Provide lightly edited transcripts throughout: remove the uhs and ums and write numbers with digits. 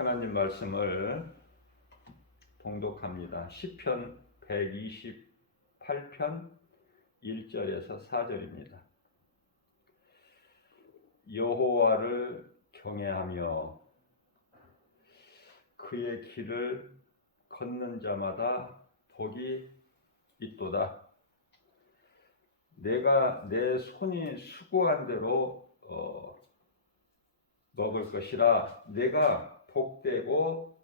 하나님 말씀을 봉독합니다. 시편 128편 1절에서 4절입니다. 여호와를 경외하며 그의 길을 걷는 자마다 복이 있도다. 내가 내 손이 수고한 대로 먹을 것이라. 내가 복되고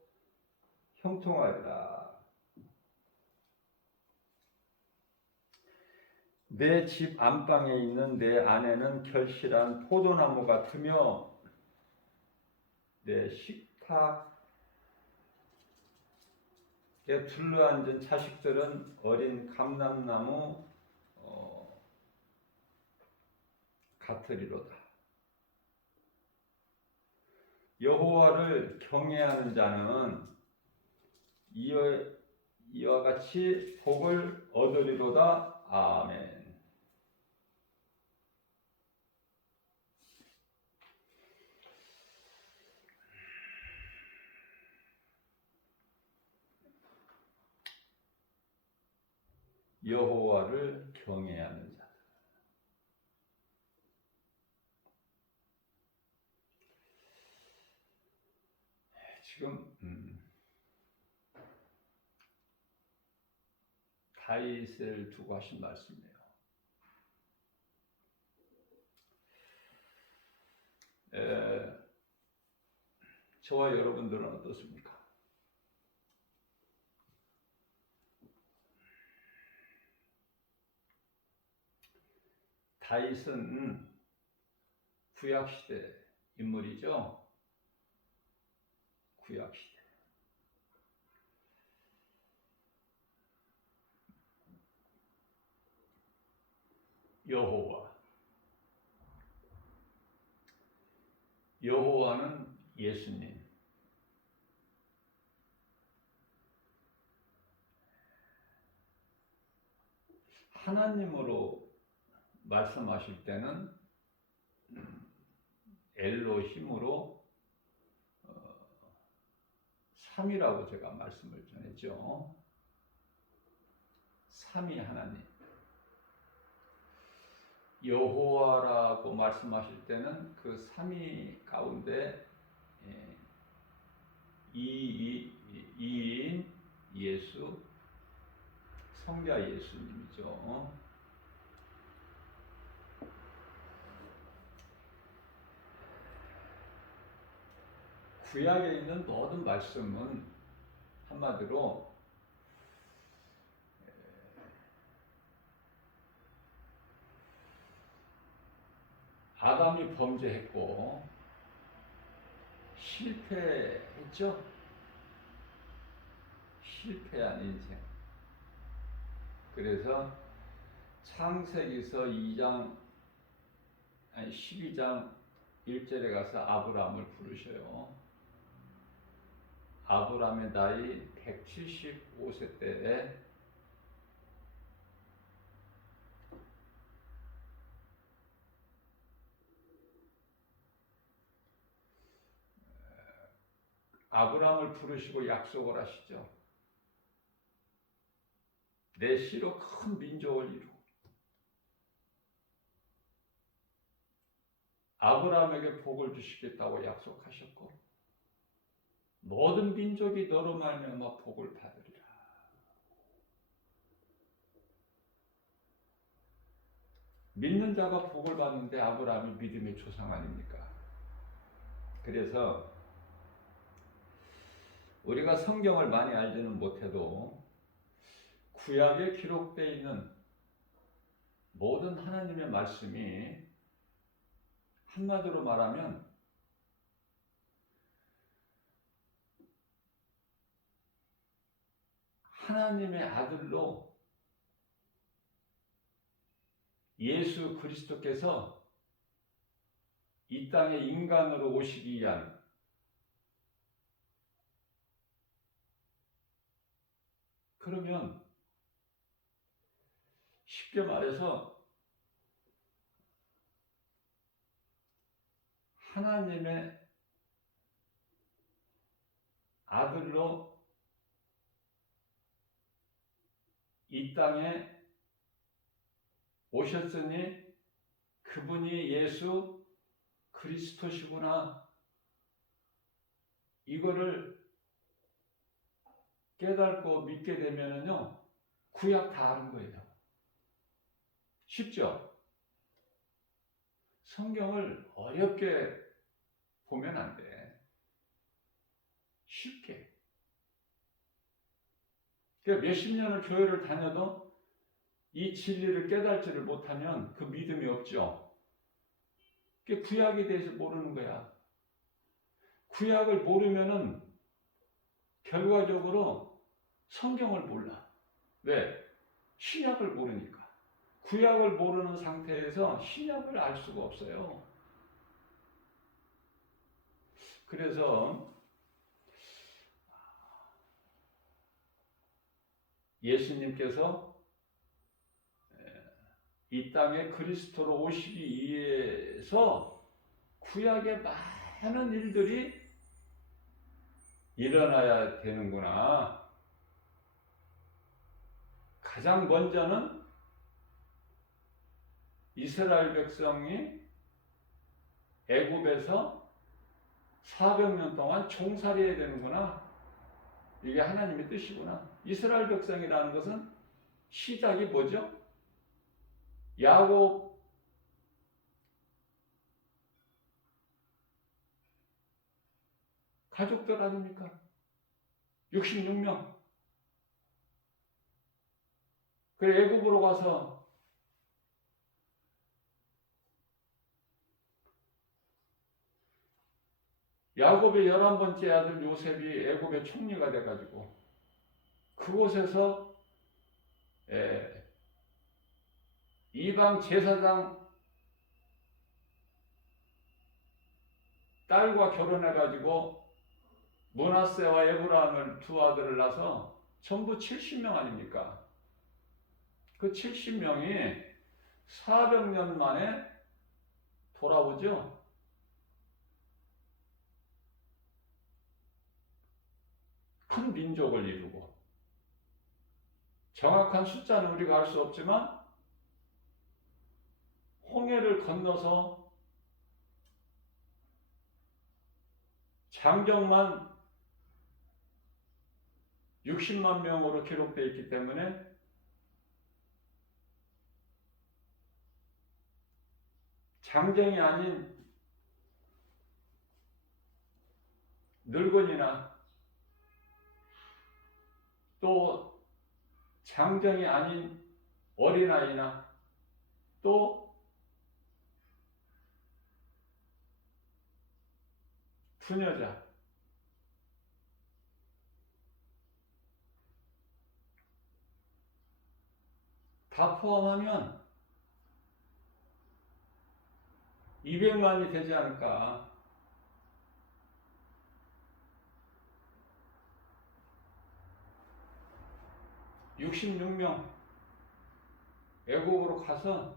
형통하리라. 내 집 안방에 있는 내 아내는 결실한 포도나무 같으며 내 식탁에 둘러앉은 자식들은 어린 감람나무 같으리로다. 여호와를 경외하는 자는 이와 같이 복을 얻으리로다. 아멘. 여호와를 경외하는 자. 지금 다윗을 두고 하신 말씀이에요. 저와 여러분들은 어떻습니까? 다윗은 구약시대 인물이죠. 구약시대. 여호와는 예수님. 하나님으로 말씀하실 때는 엘로힘으로 삼위라고 제가 말씀을 전했죠. 삼위 하나님. 여호와라고 말씀하실 때는 그 삼위 가운데 이인 예수, 성자 예수님이죠. 구약에 있는 모든 말씀은 한마디로 아담이 범죄했고 실패했죠. 실패한 인생. 그래서 창세기서 12장 1절에 가서 아브라함을 부르셔요. 아브라함의 나이 175세 때에 아브라함을 부르시고 약속을 하시죠. 내 씨로 큰 민족을 이루고 아브라함에게 복을 주시겠다고 약속하셨고 모든 민족이 너로 말미암아 복을 받으리라. 믿는 자가 복을 받는데 아브라함이 믿음의 조상 아닙니까? 그래서 우리가 성경을 많이 알지는 못해도 구약에 기록되어 있는 모든 하나님의 말씀이 한마디로 말하면 하나님의 아들로 예수 그리스도께서 이 땅에 인간으로 오시기 위한 그러면 쉽게 말해서 하나님의 아들로 이 땅에 오셨으니 그분이 예수 그리스도시구나. 이거를 깨닫고 믿게 되면은요, 구약 다 아는 거예요. 쉽죠? 성경을 어렵게 보면 안 돼. 쉽게. 그러니까 몇십 년을 교회를 다녀도 이 진리를 깨닫지를 못하면 그 믿음이 없죠. 그게 구약에 대해서 모르는 거야. 구약을 모르면은 결과적으로 성경을 몰라. 왜? 신약을 모르니까. 구약을 모르는 상태에서 신약을 알 수가 없어요. 그래서 예수님께서 이 땅에 그리스도로 오시기 위해서 구약의 많은 일들이 일어나야 되는구나. 가장 먼저는 이스라엘 백성이 애굽에서 400년 동안 종살이해야 되는구나. 이게 하나님의 뜻이구나. 이스라엘 백성이라는 것은 시작이 뭐죠? 야곱 가족들 아닙니까? 66명. 그래 애굽으로 가서 야곱의 11번째 아들 요셉이 애굽의 총리가 돼가지고 그곳에서 이방 제사장 딸과 결혼해가지고 므낫세와 에브라임을 두 아들을 낳아서 전부 70명 아닙니까? 그 70명이 400년 만에 돌아오죠. 큰 민족을 이루고 정확한 숫자는 우리가 알 수 없지만 홍해를 건너서 장정만 60만 명으로 기록되어 있기 때문에 장정이 아닌 늙은이나 또 장정이 아닌 어린아이나 또 부녀자 다 포함하면 200만이 되지 않을까. 66명 애국으로 가서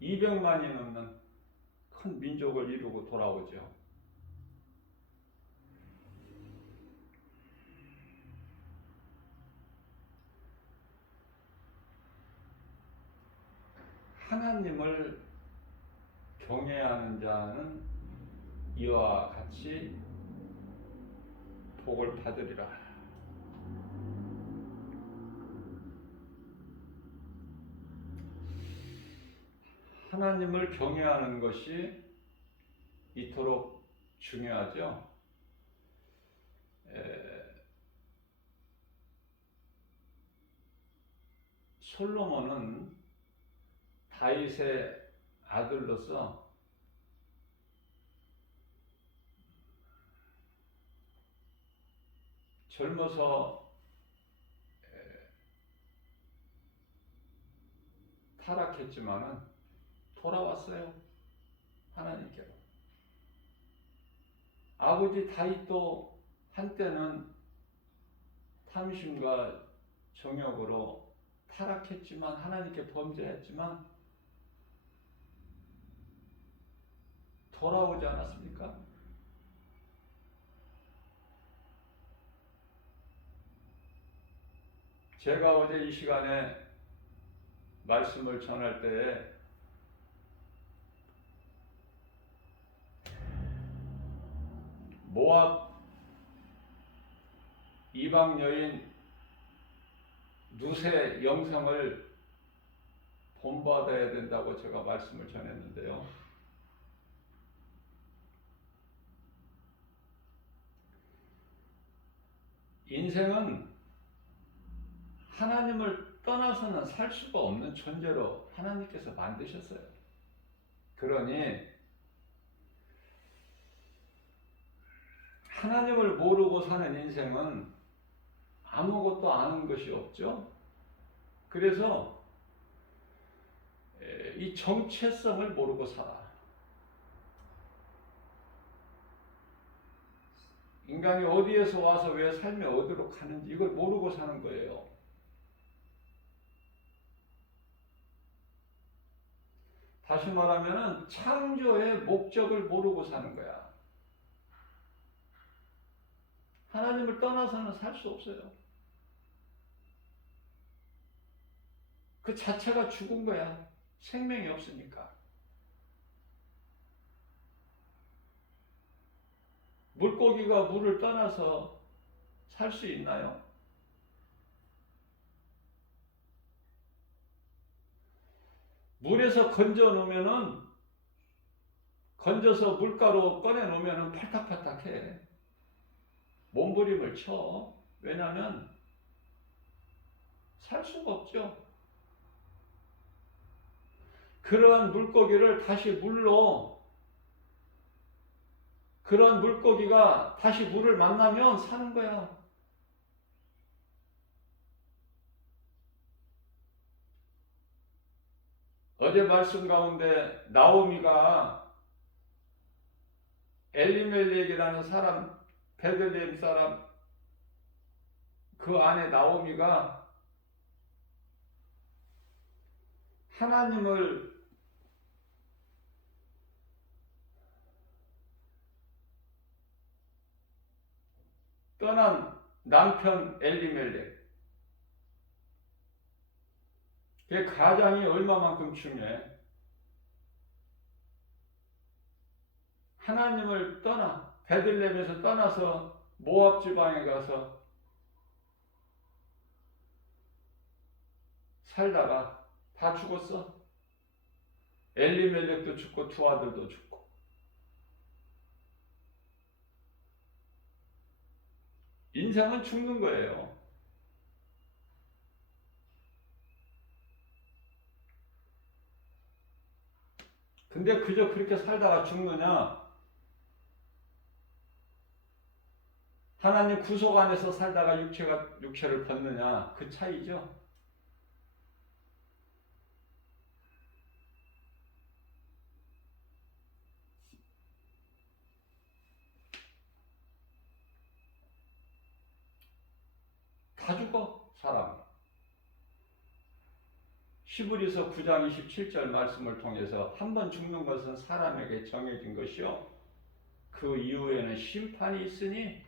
200만이 넘는 큰 민족을 이루고 돌아오죠. 하나님을 경외하는 자는 이와 같이 복을 받으리라. 하나님을 경외하는 것이 이토록 중요하죠. 솔로몬은 다윗의 아들로서 젊어서 타락했지만은 돌아왔어요. 하나님께로. 아버지 다윗도 한때는 탐심과 정욕으로 타락했지만 하나님께 범죄했지만 돌아오지 않았습니까? 제가 어제 이 시간에 말씀을 전할 때에 모압 이방 여인 누세 영성을 본받아야 된다고 제가 말씀을 전했는데요. 인생은 하나님을 떠나서는 살 수가 없는 존재로 하나님께서 만드셨어요. 그러니 하나님을 모르고 사는 인생은 아무것도 아는 것이 없죠. 그래서 이 정체성을 모르고 살아. 인간이 어디에서 와서 왜 삶이 어디로 가는지 이걸 모르고 사는 거예요. 다시 말하면 창조의 목적을 모르고 사는 거야. 하나님을 떠나서는 살 수 없어요. 그 자체가 죽은 거야. 생명이 없으니까. 물고기가 물을 떠나서 살 수 있나요? 물에서 건져서 물가로 꺼내 놓으면은 팔딱팔딱해. 몸부림을 쳐. 왜냐하면 살 수가 없죠. 그러한 물고기를 다시 그러한 물고기가 다시 물을 만나면 사는 거야. 어제 말씀 가운데 나오미가 엘리멜렉이라는 사람, 베들레헴 사람, 그 안에 나오미가 하나님을 떠난 남편 엘리멜렉, 그 가장이 얼마만큼 중요해. 하나님을 베들레헴에서 떠나서 모압 지방에 가서 살다가 다 죽었어. 엘리멜렉도 죽고 두 아들도 죽고. 인생은 죽는 거예요. 근데 그저 그렇게 살다가 죽느냐? 하나님 구속 안에서 살다가 육체를 벗느냐? 그 차이죠. 다 죽어, 사람이. 히브리서 9장 27절 말씀을 통해서 한 번 죽는 것은 사람에게 정해진 것이요, 그 이후에는 심판이 있으니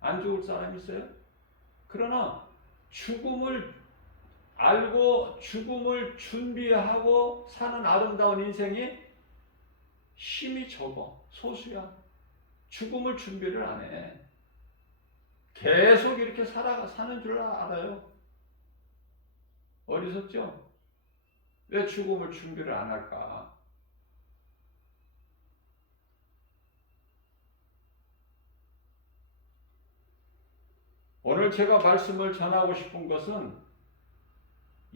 안 죽을 사람이 있어요? 그러나 죽음을 알고 죽음을 준비하고 사는 아름다운 인생이 힘이 적어. 소수야. 죽음을 준비를 안 해. 계속 이렇게 사는 줄 알아요. 어리석죠? 왜 죽음을 준비를 안 할까? 오늘 제가 말씀을 전하고 싶은 것은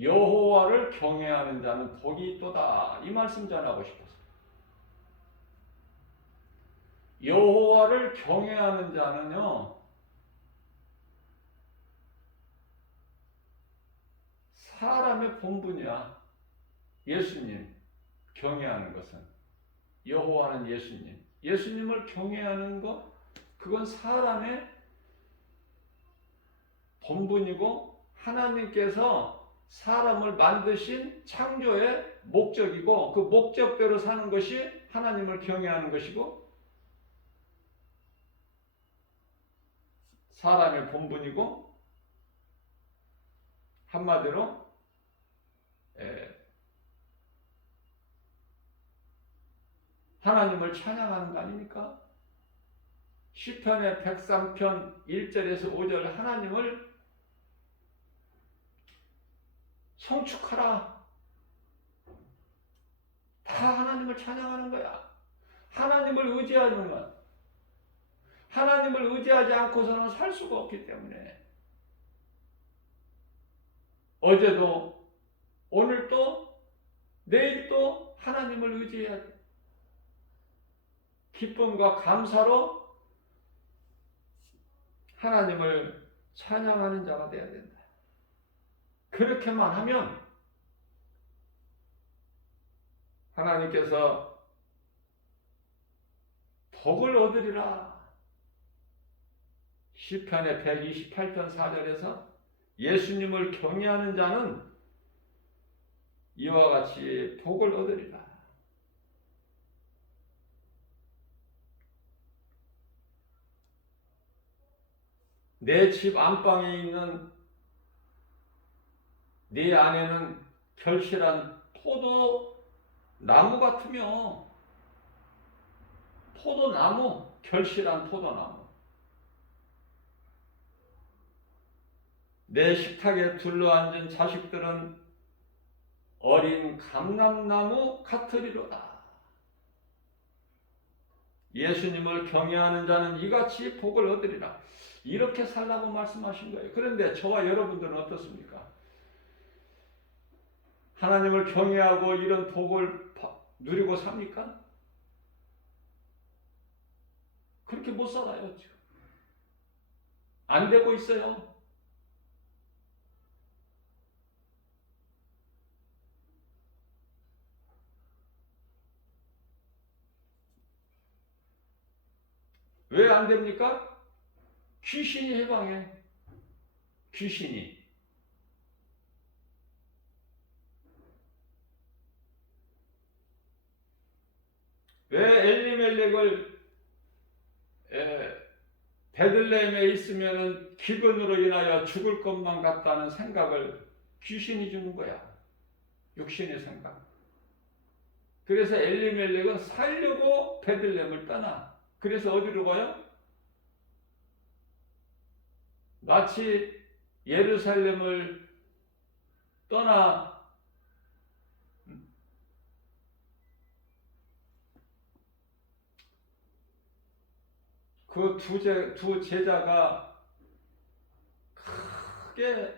여호와를 경외하는 자는 복이 있도다, 이 말씀 전하고 싶었어요. 여호와를 경외하는 자는요, 사람의 본분이야. 예수님 경외하는 것은, 여호와는 예수님을 경외하는 것, 그건 사람의 본분이고 하나님께서 사람을 만드신 창조의 목적이고, 그 목적대로 사는 것이 하나님을 경외하는 것이고, 사람의 본분이고 한마디로 하나님을 찬양하는 거 아닙니까? 시편의 103편 1절에서 5절 하나님을 성축하라. 다 하나님을 찬양하는 거야. 하나님을 의지하는 것. 하나님을 의지하지 않고서는 살 수가 없기 때문에 어제도 오늘도 내일도 하나님을 의지해야 돼. 기쁨과 감사로 하나님을 찬양하는 자가 되어야 된다. 그렇게만 하면 하나님께서 복을 얻으리라. 시편의 128편 4절에서 예수님을 경외하는 자는 이와 같이 복을 얻으리라. 내 집 안방에 있는 네 안에는 결실한 포도나무 같으며 포도나무, 결실한 포도나무. 내 식탁에 둘러앉은 자식들은 어린 감람나무 같으리로다. 예수님을 경외하는 자는 이같이 복을 얻으리라. 이렇게 살라고 말씀하신 거예요. 그런데 저와 여러분들은 어떻습니까? 하나님을 경외하고 이런 복을 누리고 삽니까? 그렇게 못 살아요, 지금. 안 되고 있어요. 왜 안 됩니까? 귀신이 해방해. 귀신이. 왜 엘리멜렉을 베들레헴에 있으면 기근으로 인하여 죽을 것만 같다는 생각을 귀신이 주는 거야. 육신의 생각. 그래서 엘리멜렉은 살려고 베들레헴을 떠나. 그래서 어디로 가요? 마치 예루살렘을 떠나 그 두 제자가 크게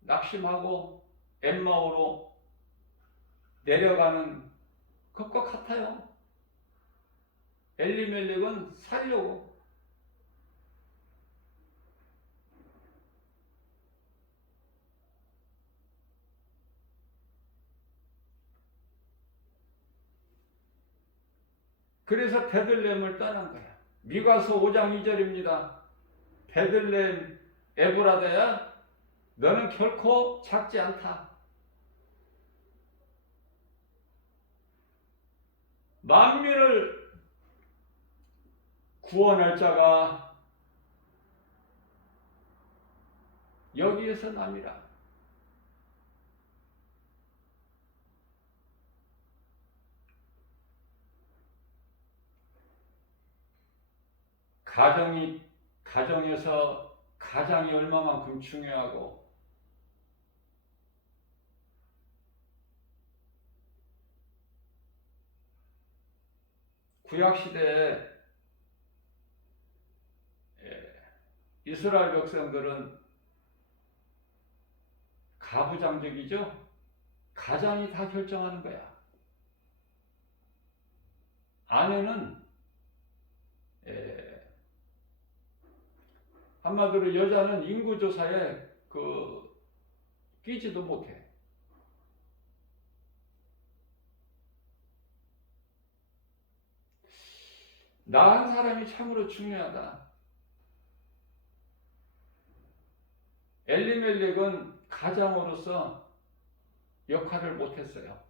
낙심하고 엠마오로 내려가는 것과 같아요. 엘리멜렉은 살려고. 그래서 베들레헴을 떠난 거야. 미가서 5장 2절입니다. 베들레헴 에브라다야, 너는 결코 작지 않다. 만민을 구원할 자가 여기에서 남이라. 가정에서 가장이 얼마만큼 중요하고 구약시대에 이스라엘 백성들은 가부장적이죠. 가장이 다 결정하는 거야. 아내는 한마디로 여자는 인구조사에 끼지도 못해. 나 한 사람이 참으로 중요하다. 엘리멜렉은 가장으로서 역할을 못했어요.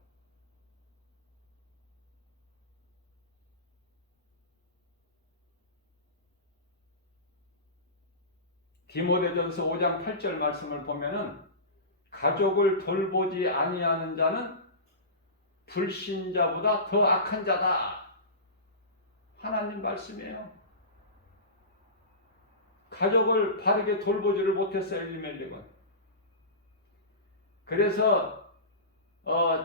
디모데전서 5장 8절 말씀을 보면은 가족을 돌보지 아니하는 자는 불신자보다 더 악한 자다. 하나님 말씀이에요. 가족을 바르게 돌보지를 못했어요, 엘리멜렉은. 그래서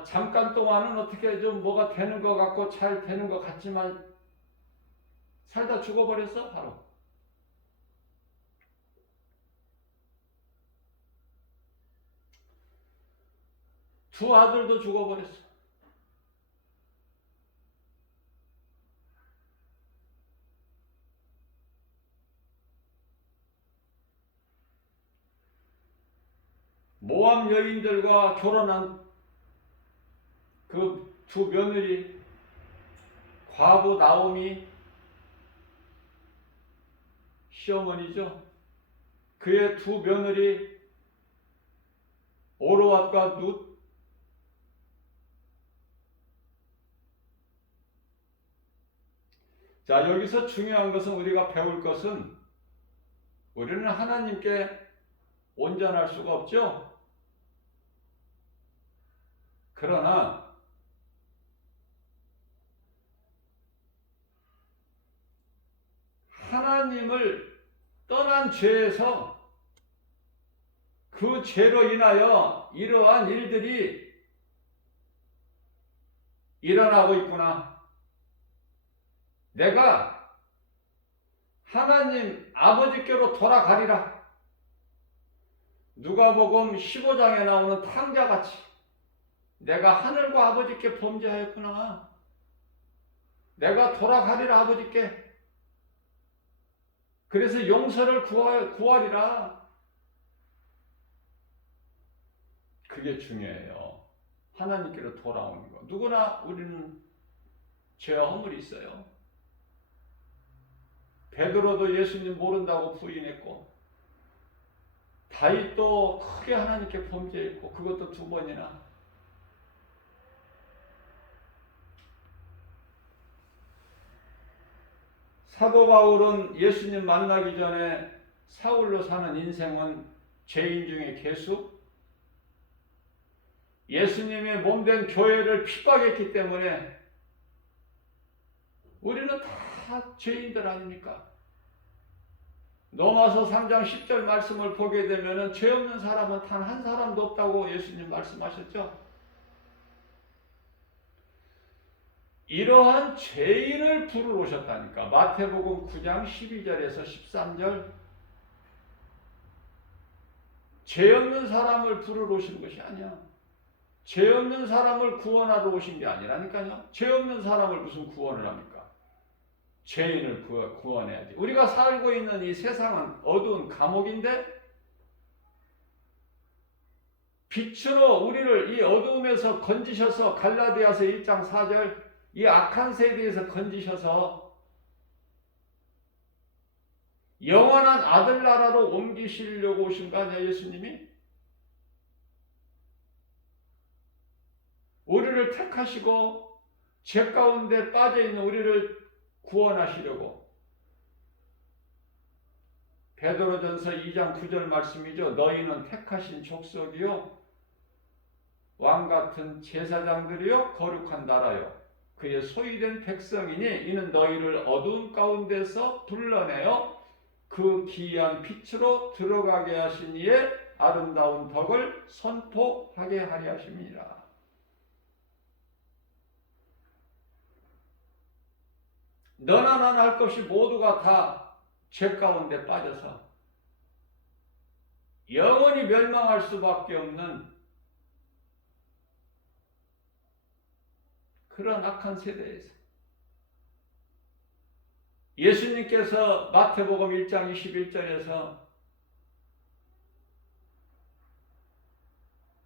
잠깐 동안은 어떻게 좀 뭐가 되는 것 같고 잘 되는 것 같지만 살다 죽어버렸어, 바로. 두 아들도 죽어버렸어. 모압 여인들과 결혼한 그 두 며느리, 과부 나오미 시어머니죠. 그의 두 며느리 오르밧과 룻, 자, 여기서 중요한 것은 우리가 배울 것은 우리는 하나님께 온전할 수가 없죠. 그러나 하나님을 떠난 죄에서 그 죄로 인하여 이러한 일들이 일어나고 있구나. 내가 하나님 아버지께로 돌아가리라. 누가복음 15장에 나오는 탕자같이 내가 하늘과 아버지께 범죄하였구나. 내가 돌아가리라 아버지께. 그래서 용서를 구하리라. 그게 중요해요. 하나님께로 돌아오는 거. 누구나 우리는 죄와 허물이 있어요. 베드로도 예수님 모른다고 부인했고, 다윗도 크게 하나님께 범죄했고, 그것도 2번이나. 사도 바울은 예수님 만나기 전에 사울로 사는 인생은 죄인 중에 개수, 예수님의 몸된 교회를 핍박했기 때문에 우리는 다 죄인들 아닙니까? 로마서 3장 10절 말씀을 보게 되면 죄 없는 사람은 단 한 사람도 없다고 예수님 말씀하셨죠. 이러한 죄인을 부르러 오셨다니까. 마태복음 9장 12절에서 13절. 죄 없는 사람을 부르러 오신 것이 아니야. 죄 없는 사람을 구원하러 오신 게 아니라니까요. 죄 없는 사람을 무슨 구원을 합니까? 죄인을 구원해야지. 우리가 살고 있는 이 세상은 어두운 감옥인데 빛으로 우리를 이 어두움에서 건지셔서 갈라디아서 1장 4절 이 악한 세계에서 건지셔서 영원한 아들나라로 옮기시려고 오신 거 아니야, 예수님이? 우리를 택하시고 죄 가운데 빠져있는 우리를 구원하시려고. 베드로전서 2장 9절 말씀이죠. 너희는 택하신 족속이요 왕같은 제사장들이요 거룩한 나라요 그의 소유된 백성이니 이는 너희를 어두운 가운데서 불러내어 그 기이한 빛으로 들어가게 하신 이의 아름다운 덕을 선포하게 하려 하심이라. 너나 나나 할 것 없이 모두가 다 죄 가운데 빠져서 영원히 멸망할 수밖에 없는 그런 악한 세대에서 예수님께서 마태복음 1장 21절에서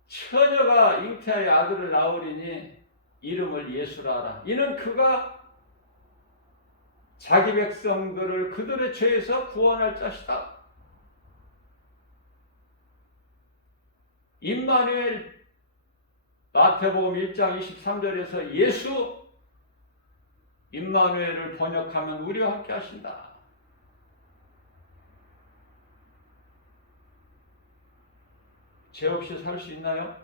처녀가 잉태하여 아들을 낳으리니 이름을 예수라 하라. 이는 그가 자기 백성들을 그들의 죄에서 구원할 자시다. 임마누엘 마태복음 1장 23절에서 예수 임마누엘을 번역하면 우리와 함께 하신다. 죄 없이 살 수 있나요?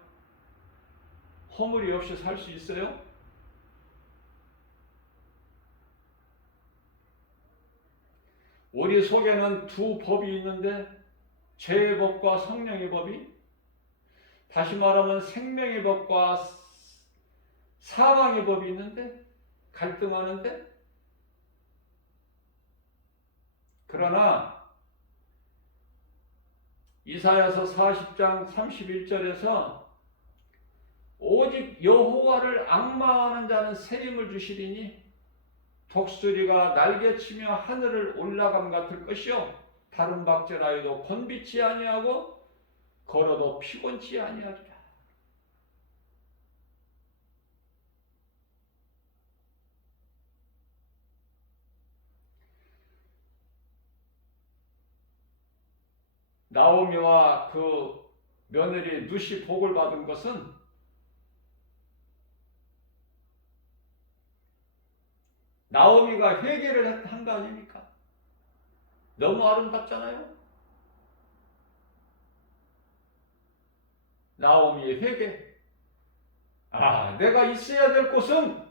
허물이 없이 살 수 있어요? 우리 속에는 두 법이 있는데 죄의 법과 성령의 법이, 다시 말하면 생명의 법과 사망의 법이 있는데 갈등하는데, 그러나 이사야서 40장 31절에서 오직 여호와를 앙망하는 자는 새 힘을 주시리니 독수리가 날개치며 하늘을 올라감 같을 것이요 다른 박제라여도 번비치 아니하고 걸어도 피곤치 아니하리라. 나오미와 그 며느리 룻이 복을 받은 것은 나오미가 회개를 한 거 아닙니까? 너무 아름답잖아요. 나오미의 회개. 아, 내가 있어야 될 곳은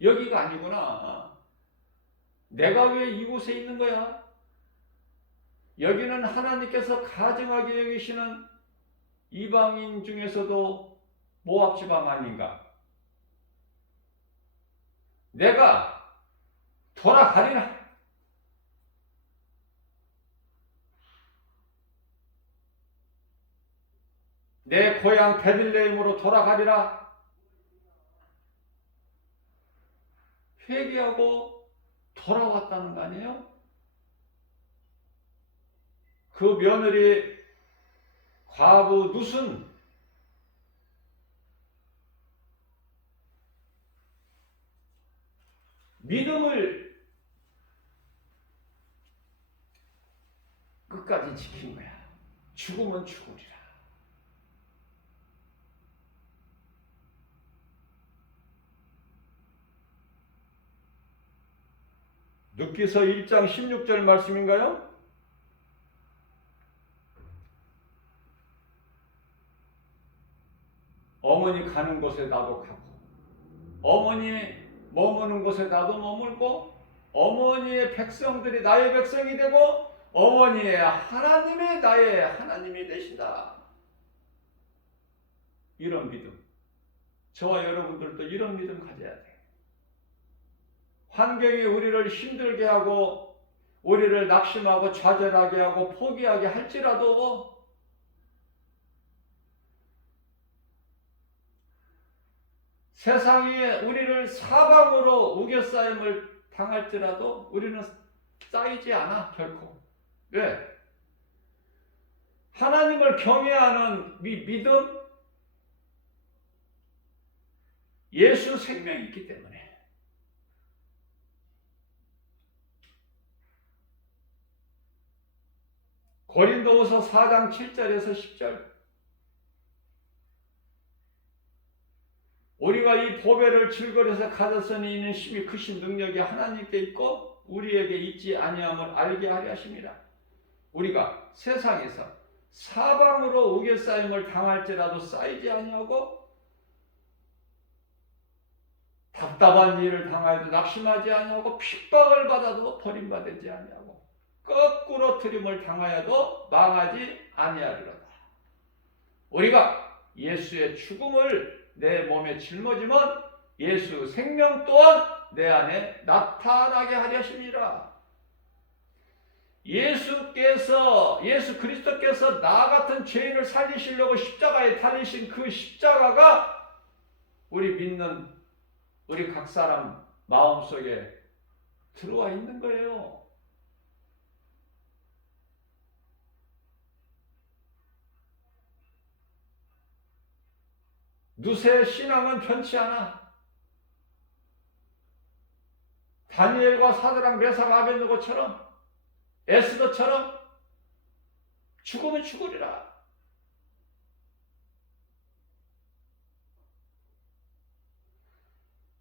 여기가 아니구나. 내가 왜 이곳에 있는 거야? 여기는 하나님께서 가증하게 여기시는 이방인 중에서도 모압 지방 아닌가? 내가 돌아가리라. 내 고향 베들레헴으로 돌아가리라. 회개하고 돌아왔다는 거 아니에요? 그 며느리 과부 룻은 믿음을 끝까지 지킨 거야. 죽으면 죽으리라. 룻기서 1장 16절 말씀인가요? 어머니 가는 곳에 나도 가고, 어머니 머무는 곳에 나도 머물고, 어머니의 백성들이 나의 백성이 되고, 어머니의 하나님이 나의 하나님이 되신다. 이런 믿음. 저와 여러분들도 이런 믿음 가져야 돼. 환경이 우리를 힘들게 하고, 우리를 낙심하고 좌절하게 하고 포기하게 할지라도, 세상이 우리를 사방으로 우겨싸임을 당할지라도 우리는 쌓이지 않아, 결코. 왜? 하나님을 경외하는 믿음, 예수 생명이 있기 때문에. 고린도후서 4장 7절에서 10절. 우리가 이 보배를 질거려서 가졌으니 이는 심히 크신 능력이 하나님께 있고 우리에게 있지 아니함을 알게 하려 하심이라. 우리가 세상에서 사방으로 우겨싸임을 당할지라도 쌓이지 아니하고, 답답한 일을 당하여도 낙심하지 아니하고, 핍박을 받아도 버림받지 아니하고, 거꾸로 트림을 당하여도 망하지 아니하리로다. 우리가 예수의 죽음을 내 몸에 짊어지면 예수 생명 또한 내 안에 나타나게 하려 하심이라. 예수 그리스도께서 나 같은 죄인을 살리시려고 십자가에 달리신 그 십자가가 우리 믿는 우리 각 사람 마음속에 들어와 있는 거예요. 룻의 신앙은 변치 않아. 다니엘과 사드락 메삭 아벳느고처럼, 에스더처럼 죽으면 죽으리라.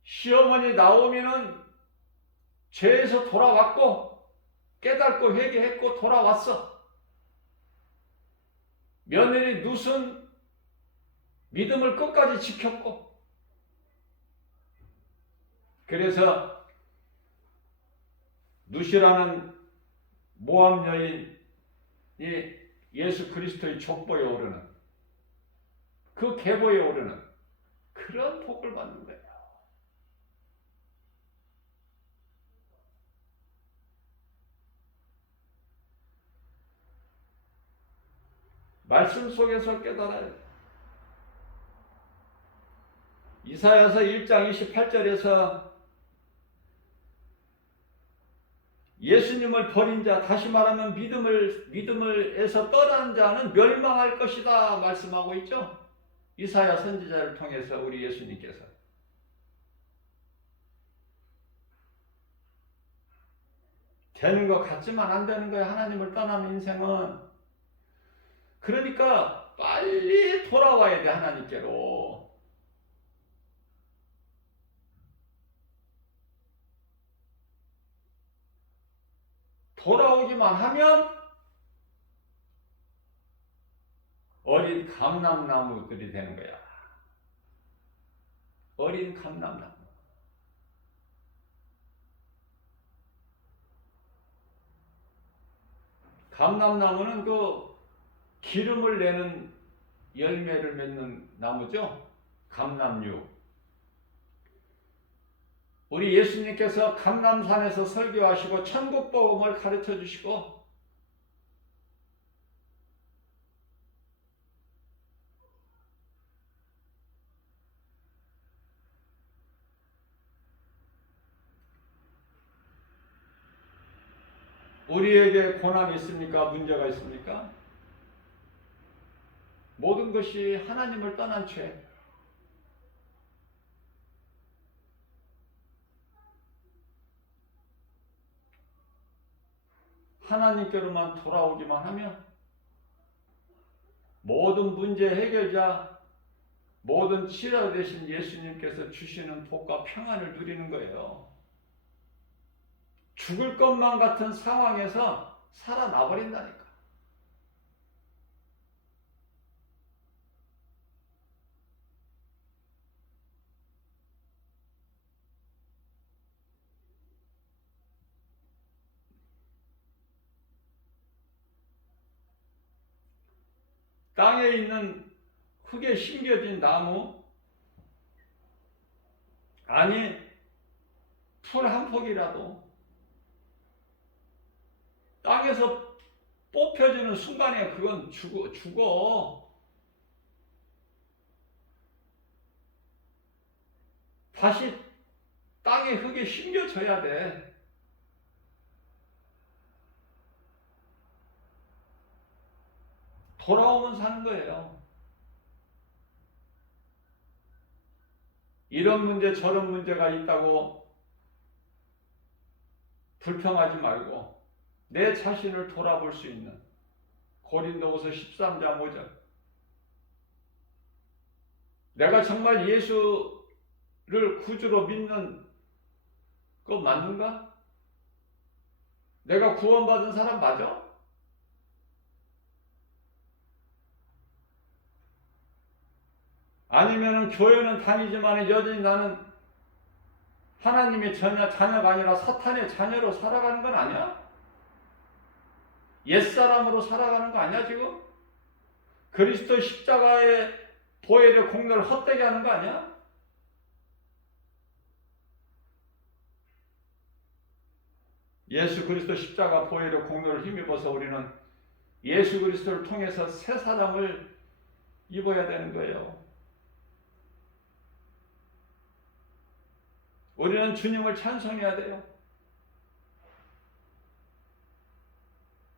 시어머니 나오미는 죄에서 돌아왔고 깨닫고 회개했고 돌아왔어. 며느리 룻은 믿음을 끝까지 지켰고, 그래서 누시라는 모함 여인이 예수 그리스도의 족보에 오르는, 그 계보에 오르는 그런 복을 받는 거예요. 말씀 속에서 깨달아요. 이사야서 1장 28절에서 예수님을 버린 자, 다시 말하면 믿음을에서 떠난 자는 멸망할 것이다 말씀하고 있죠. 이사야 선지자를 통해서 우리 예수님께서. 되는 것 같지만 안 되는 거예요. 하나님을 떠나는 인생은. 그러니까 빨리 돌아와야 돼, 하나님께로. 돌아오기만 하면 어린 감람나무들이 되는 거야. 어린 감람나무. 감람나무는 그 기름을 내는 열매를 맺는 나무죠. 감람류. 우리 예수님께서 감람산에서 설교하시고 천국 복음을 가르쳐 주시고, 우리에게 고난이 있습니까? 문제가 있습니까? 모든 것이 하나님을 떠난 죄. 하나님께로만 돌아오기만 하면 모든 문제 해결자, 모든 치료자 되신 예수님께서 주시는 복과 평안을 누리는 거예요. 죽을 것만 같은 상황에서 살아나 버린다니까. 땅에 있는 흙에 심겨진 나무, 아니 풀 한 폭이라도 땅에서 뽑혀지는 순간에 그건 죽어. 다시 땅의 흙에 심겨져야 돼. 돌아오면 사는 거예요. 이런 문제 저런 문제가 있다고 불평하지 말고 내 자신을 돌아볼 수 있는, 고린도후서 13장 5절. 내가 정말 예수를 구주로 믿는 거 맞는가? 내가 구원받은 사람 맞아? 아니면은 교회는 다니지만 여전히 나는 하나님의 자녀가 아니라 사탄의 자녀로 살아가는 건 아니야? 옛사람으로 살아가는 거 아니야 지금? 그리스도 십자가의 보혈의 공로를 헛되게 하는 거 아니야? 예수 그리스도 십자가 보혈의 공로를 힘입어서 우리는 예수 그리스도를 통해서 새 사람을 입어야 되는 거예요. 우리는 주님을 찬송해야 돼요.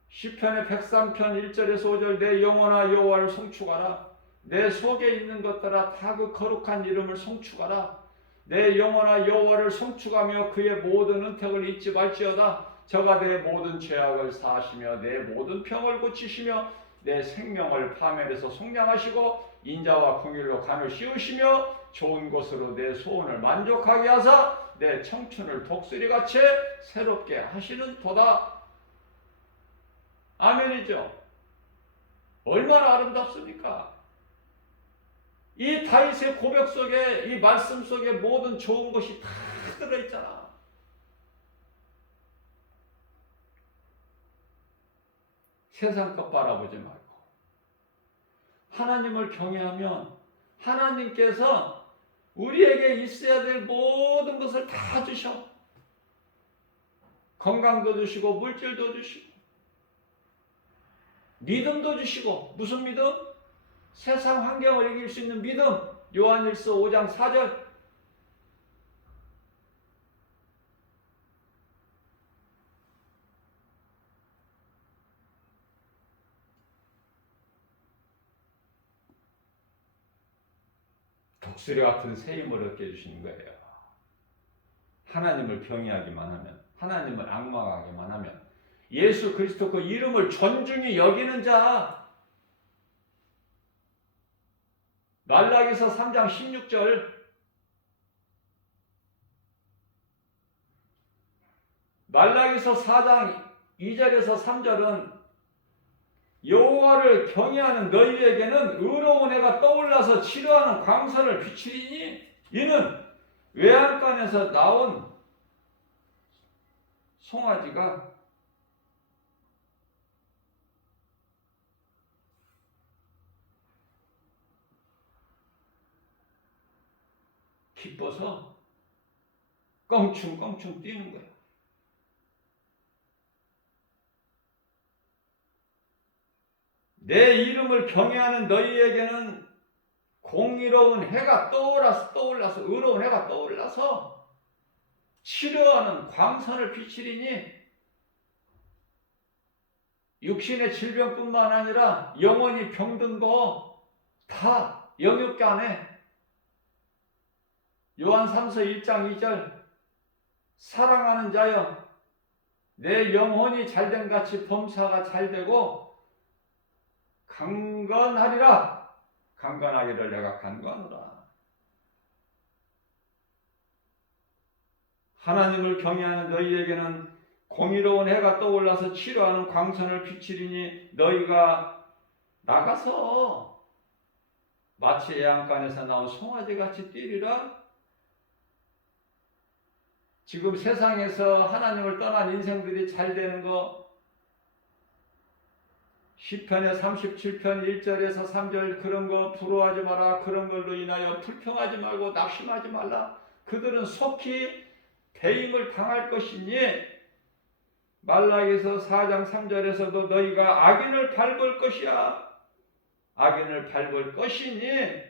시편의 103편 1절에서 5절, 내 영혼아 여호와를 송축하라. 내 속에 있는 것들아 다 그 거룩한 이름을 송축하라. 내 영혼아 여호와를 송축하며 그의 모든 은택을 잊지 말지어다. 저가 내 모든 죄악을 사하시며 내 모든 병을 고치시며 내 생명을 파멸해서 속량하시고 인자와 긍휼로 간을 씌우시며 좋은 것으로 내 소원을 만족하게 하사 내 청춘을 독수리같이 새롭게 하시는 도다. 아멘이죠. 얼마나 아름답습니까? 이 다윗의 고백 속에, 이 말씀 속에 모든 좋은 것이 다 들어있잖아. 세상 것 바라보지 말고 하나님을 경외하면 하나님께서 우리에게 있어야 될 모든 것을 다 주셔. 건강도 주시고 물질도 주시고 믿음도 주시고. 무슨 믿음? 세상 환경을 이길 수 있는 믿음. 요한일서 5장 4절. 독수리 같은 새 힘을 얻게 해주시는 거예요. 하나님을 경외하기만 하면, 하나님을 앙망하기만 하면, 예수 그리스도 그 이름을 존중히 여기는 자. 말라기서 3장 16절, 말라기서 4장 2절에서 3절은 여호와를 경외하는 너희에게는 의로운 해가 떠올라서 치료하는 광선을 비추리니 이는 외양간에서 나온 송아지가 기뻐서 껑충껑충 뛰는 거야. 내 이름을 경외하는 너희에게는 공의로운 해가 떠올라서 의로운 해가 떠올라서 치료하는 광선을 비치리니 육신의 질병뿐만 아니라 영혼이 병든 거 다 영육게 안에. 요한 3서 1장 2절 사랑하는 자여 내 영혼이 잘된 같이 범사가 잘되고 강건하리라. 강건하기를 내가 간구하노라. 하나님을 경외하는 너희에게는 공의로운 해가 떠올라서 치료하는 광선을 비치리니 너희가 나가서 마치 애양간에서 나온 송아지같이 뛰리라. 지금 세상에서 하나님을 떠난 인생들이 잘 되는 거 시편의 37편 1절에서 3절 그런 거 부러워하지 마라. 그런 걸로 인하여 불평하지 말고 낙심하지 말라. 그들은 속히 배임을 당할 것이니 말라기서 4장 3절에서도 너희가 악인을 밟을 것이야. 악인을 밟을 것이니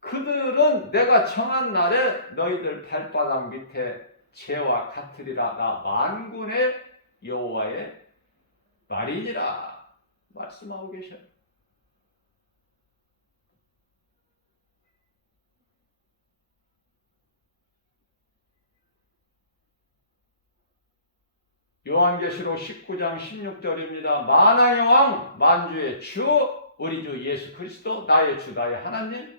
그들은 내가 정한 날에 너희들 발바닥 밑에 재와 같으리라. 나 만군의 여호와의 말이니라. 말씀하고 계셔요. 요한계시록 19장 16절입니다. 만왕의 왕 만주의 주 우리 주 예수 그리스도 나의 주 나의 하나님.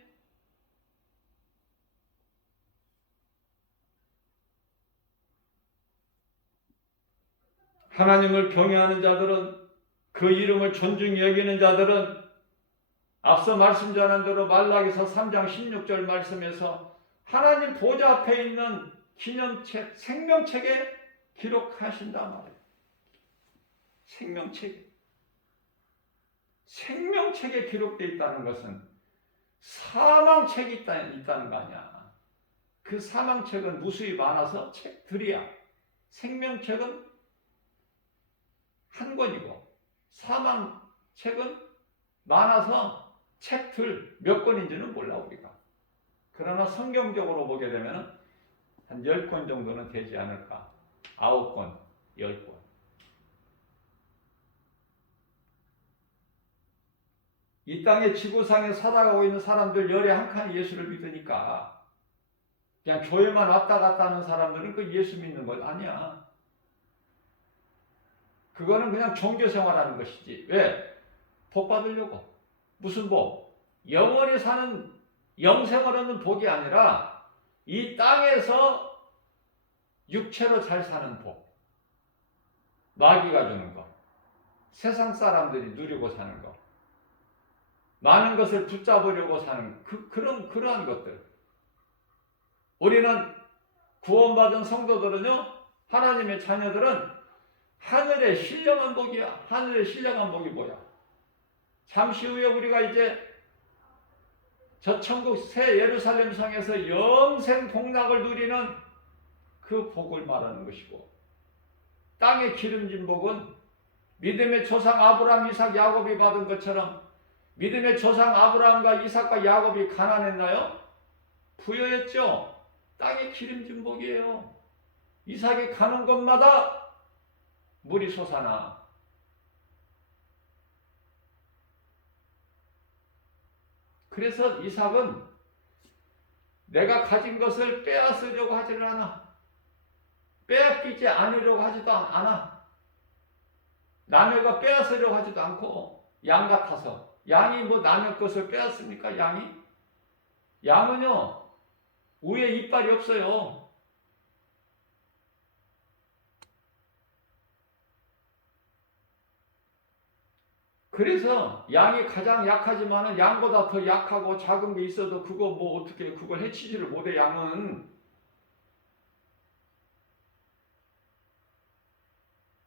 하나님을 경외하는 자들은 그 이름을 존중히 여기는 자들은 앞서 말씀 전한 대로 말라기서 3장 16절 말씀에서 하나님 보좌 앞에 있는 기념책, 생명책에 기록하신단 말이에요. 생명책에 기록되어 있다는 것은 사망책이 있다는 거 아니야. 그 사망책은 무수히 많아서 책들이야. 생명책은 한 권이고 사망책은 많아서 책들 몇 권인지는 몰라 우리가. 그러나 성경적으로 보게 되면 한 10권 정도는 되지 않을까. 9권, 10권. 이 땅의 지구상에 살아가고 있는 사람들 열에 한 칸이 예수를 믿으니까 그냥 교회만 왔다 갔다 하는 사람들은 그 예수 믿는 것 아니야. 그거는 그냥 종교생활하는 것이지. 왜? 복 받으려고. 무슨 복? 영원히 사는 영생을 얻는 복이 아니라 이 땅에서 육체로 잘 사는 복. 마귀가 주는 것. 세상 사람들이 누리고 사는 것. 많은 것을 붙잡으려고 사는 그러한 것들. 우리는 구원받은 성도들은요, 하나님의 자녀들은 하늘의 신령한 복이야. 하늘의 신령한 복이 뭐야? 잠시 후에 우리가 이제 저 천국 새 예루살렘 성에서 영생 복락을 누리는 그 복을 말하는 것이고, 땅에 기름진 복은 믿음의 조상 아브라함, 이삭, 야곱이 받은 것처럼 믿음의 조상 아브라함과 이삭과 야곱이 가난했나요? 부여했죠. 땅에 기름진 복이에요. 이삭이 가는 곳마다 물이 솟아나. 그래서 이삭은 내가 가진 것을 빼앗으려고 하지를 않아. 빼앗기지 않으려고 하지도 않아. 남의 것 빼앗으려고 하지도 않고, 양 같아서. 양이 뭐 남의 것을 빼앗습니까? 양은요, 우에 이빨이 없어요. 그래서 양이 가장 약하지만은 양보다 더 약하고 작은 게 있어도 그거 뭐 어떻게 그걸 해치지를 못해. 양은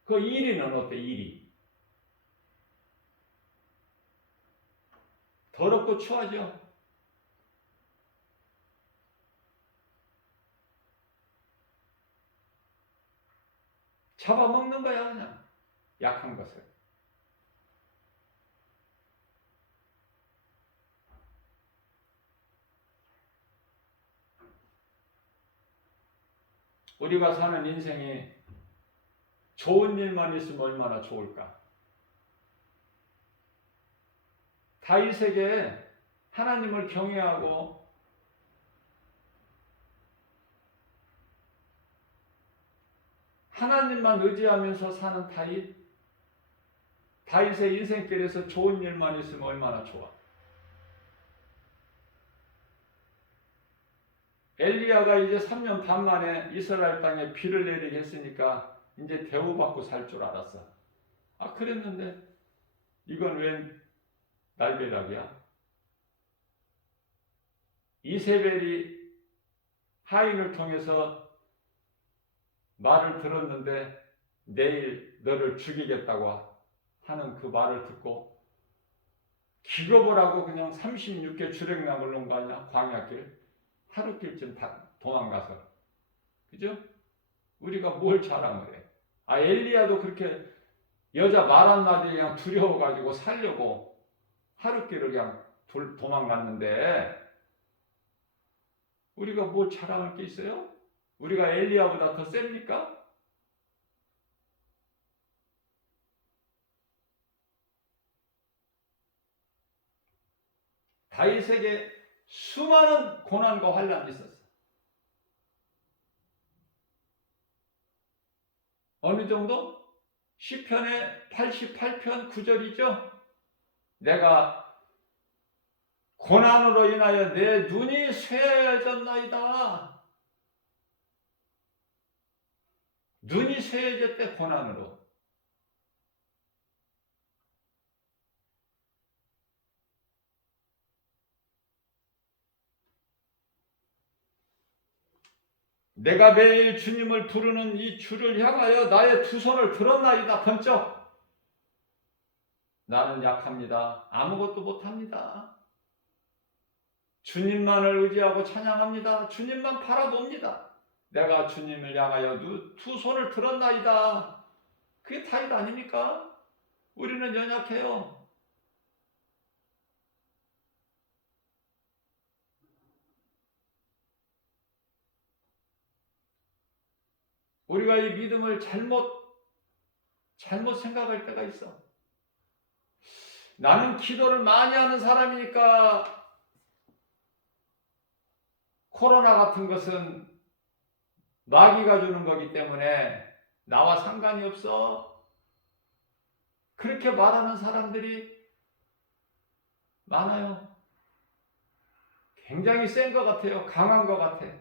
그 이리는 어때? 이리 더럽고 추하죠. 잡아먹는 거야 그냥 약한 것을. 우리가 사는 인생이 좋은 일만 있으면 얼마나 좋을까. 다윗에게 하나님을 경외하고 하나님만 의지하면서 사는 다윗의 인생길에서 좋은 일만 있으면 얼마나 좋아. 엘리야가 이제 3년 반 만에 이스라엘 땅에 비를 내리게 했으니까 이제 대우받고 살 줄 알았어. 아, 그랬는데 이건 웬 날벼락이야? 이세벨이 하인을 통해서 말을 들었는데 내일 너를 죽이겠다고 하는 그 말을 듣고 기겁을 하고 그냥 36개 주랭랑을 놓은 거 아니야? 광야길. 하루길쯤 다 도망가서. 그죠? 우리가 뭘 자랑을 해. 아, 엘리야도 그렇게 여자 말 한마디 그냥 두려워가지고 살려고 하루길을 그냥 도망갔는데 우리가 뭘 자랑할 게 있어요? 우리가 엘리야보다 더 셉니까? 다윗에게 수많은 고난과 환란이 있었어. 어느 정도? 시편의 88편 9절이죠. 내가 고난으로 인하여 내 눈이 쇠해졌나이다. 눈이 쇠해졌대, 고난으로. 내가 매일 주님을 부르는 이 주를 향하여 나의 두 손을 들었나이다. 번쩍. 나는 약합니다. 아무것도 못합니다. 주님만을 의지하고 찬양합니다. 주님만 바라봅니다. 내가 주님을 향하여 두 손을 들었나이다. 그게 다윗 아닙니까? 우리는 연약해요. 우리가 이 믿음을 잘못 생각할 때가 있어. 나는 기도를 많이 하는 사람이니까 코로나 같은 것은 마귀가 주는 거기 때문에 나와 상관이 없어. 그렇게 말하는 사람들이 많아요. 굉장히 센 것 같아요. 강한 것 같아.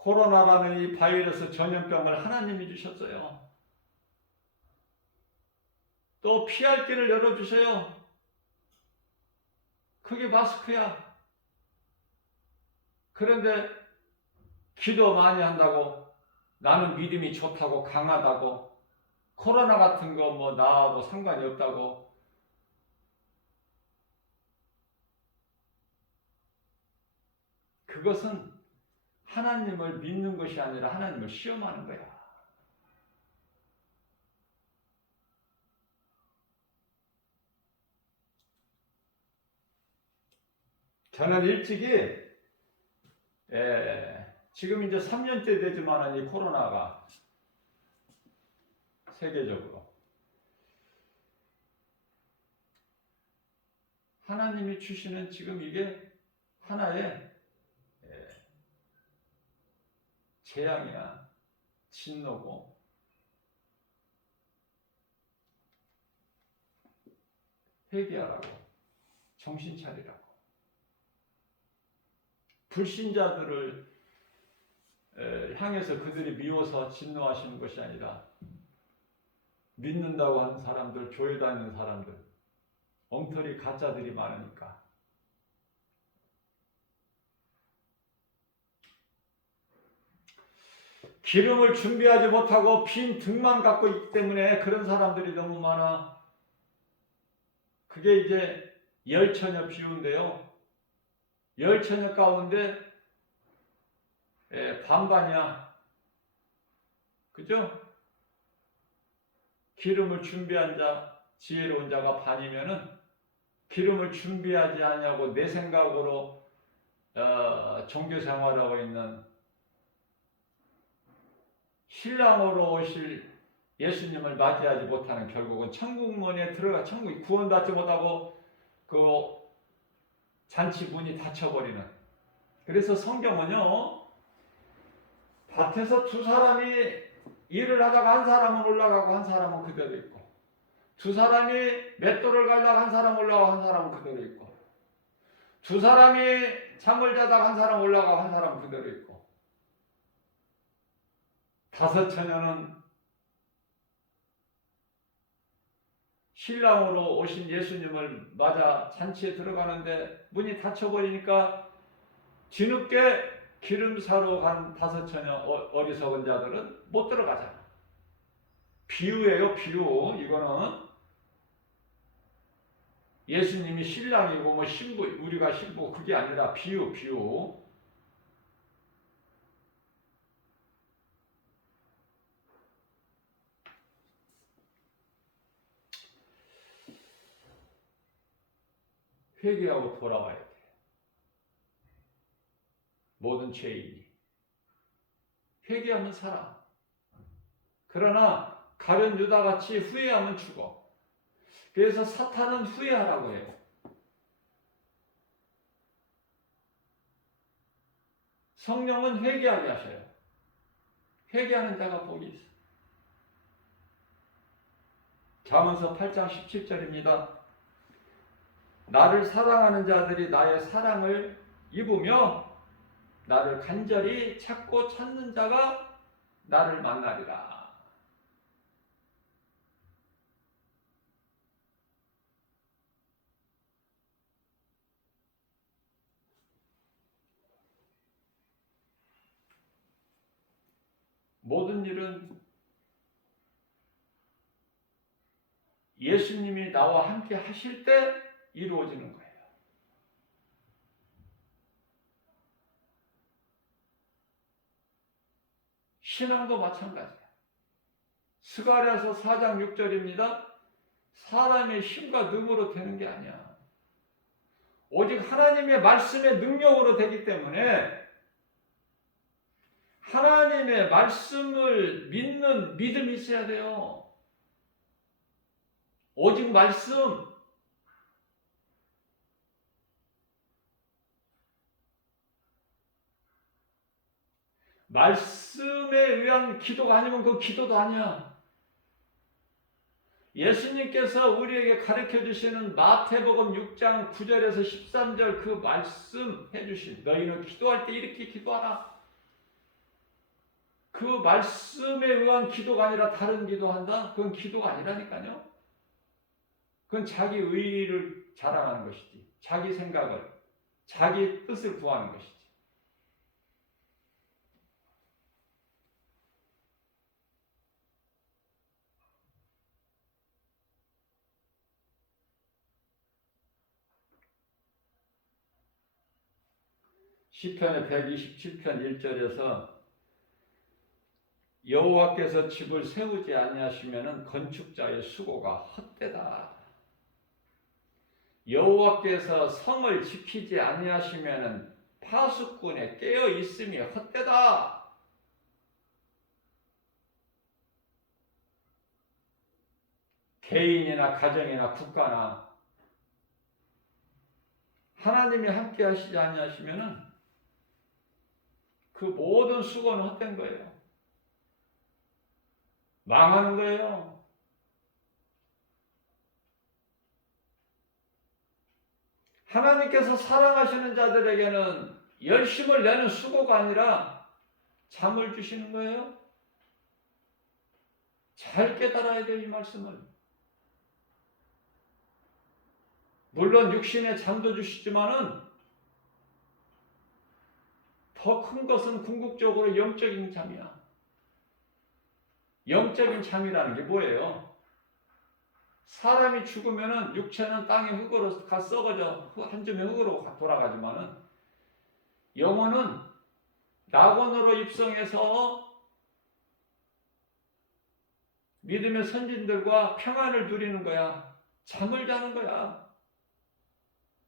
코로나라는 이 바이러스 전염병을 하나님이 주셨어요. 또 피할 길을 열어주세요. 그게 마스크야. 그런데 기도 많이 한다고, 나는 믿음이 좋다고, 강하다고, 코로나 같은 거 뭐 나하고 상관이 없다고, 그것은 하나님을 믿는 것이 아니라 하나님을 시험하는 거야. 저는 일찍이 지금 이제 3년째 되지만 이 코로나가 세계적으로 하나님이 주시는 지금 이게 하나의 재앙이야. 진노고 회개하라고, 정신 차리라고. 불신자들을 향해서 그들이 미워서 진노하시는 것이 아니라 믿는다고 하는 사람들, 교회 다니는 사람들, 엉터리 가짜들이 많으니까. 기름을 준비하지 못하고 빈 등만 갖고 있기 때문에 그런 사람들이 너무 많아. 그게 이제 열처녀 비유인데요. 열처녀 가운데 반반이야. 그죠? 기름을 준비한 자, 지혜로운 자가 반이면은 기름을 준비하지 않냐고 내 생각으로 종교 생활하고 있는 신랑으로 오실 예수님을 맞이하지 못하는, 결국은 천국문에 들어가 천국 구원받지 못하고 그 잔치 문이 닫혀버리는. 그래서 성경은요, 밭에서 두 사람이 일을 하다가 한 사람은 올라가고 한 사람은 그대로 있고, 두 사람이 맷돌을 갈다가 한 사람 올라가고 한 사람은 그대로 있고, 두 사람이 잠을 자다가 한 사람 올라가고 한 사람은 그대로 있고, 다섯 처녀는 신랑으로 오신 예수님을 맞아 잔치에 들어가는데 문이 닫혀버리니까 뒤늦게 기름 사러 간 다섯 처녀 어리석은 자들은 못 들어가잖아. 비유예요, 비유. 이거는 예수님이 신랑이고 뭐 신부, 우리가 신부, 그게 아니라 비유, 비유. 회개하고 돌아와야 돼. 모든 죄인이 회개하면 살아. 그러나 가룟 유다같이 후회하면 죽어. 그래서 사탄은 후회하라고 해요. 성령은 회개하게 하셔요. 회개하는 자가 복이 있어. 잠언서 8장 17절입니다. 나를 사랑하는 자들이 나의 사랑을 입으며 나를 간절히 찾고 찾는 자가 나를 만나리라. 모든 일은 예수님이 나와 함께 하실 때 이루어지는 거예요. 신앙도 마찬가지야. 스가랴서 4장 6절입니다. 사람의 힘과 능으로 되는 게 아니야. 오직 하나님의 말씀의 능력으로 되기 때문에 하나님의 말씀을 믿는 믿음이 있어야 돼요. 오직 말씀. 말씀에 의한 기도가 아니면 그 기도도 아니야. 예수님께서 우리에게 가르쳐 주시는 마태복음 6장 9절에서 13절 그 말씀 해주신, 너희는 기도할 때 이렇게 기도하라. 그 말씀에 의한 기도가 아니라 다른 기도한다? 그건 기도가 아니라니까요. 그건 자기 의의를 자랑하는 것이지. 자기 생각을, 자기 뜻을 구하는 것이지. 시편의 127편 1절에서 여호와께서 집을 세우지 아니하시면은 건축자의 수고가 헛되다. 여호와께서 성을 지키지 아니하시면은 파수꾼의 깨어 있음이 헛되다. 개인이나 가정이나 국가나 하나님이 함께 하시지 아니하시면은 그 모든 수고는 헛된 거예요. 망하는 거예요. 하나님께서 사랑하시는 자들에게는 열심을 내는 수고가 아니라 잠을 주시는 거예요. 잘 깨달아야 돼요, 이 말씀을. 물론 육신의 잠도 주시지만은 더 큰 것은 궁극적으로 영적인 잠이야. 영적인 잠이라는 게 뭐예요? 사람이 죽으면은 육체는 땅의 흙으로 가 썩어져 한 줌의 흙으로 돌아가지만은 영혼은 낙원으로 입성해서 믿음의 선진들과 평안을 누리는 거야. 잠을 자는 거야.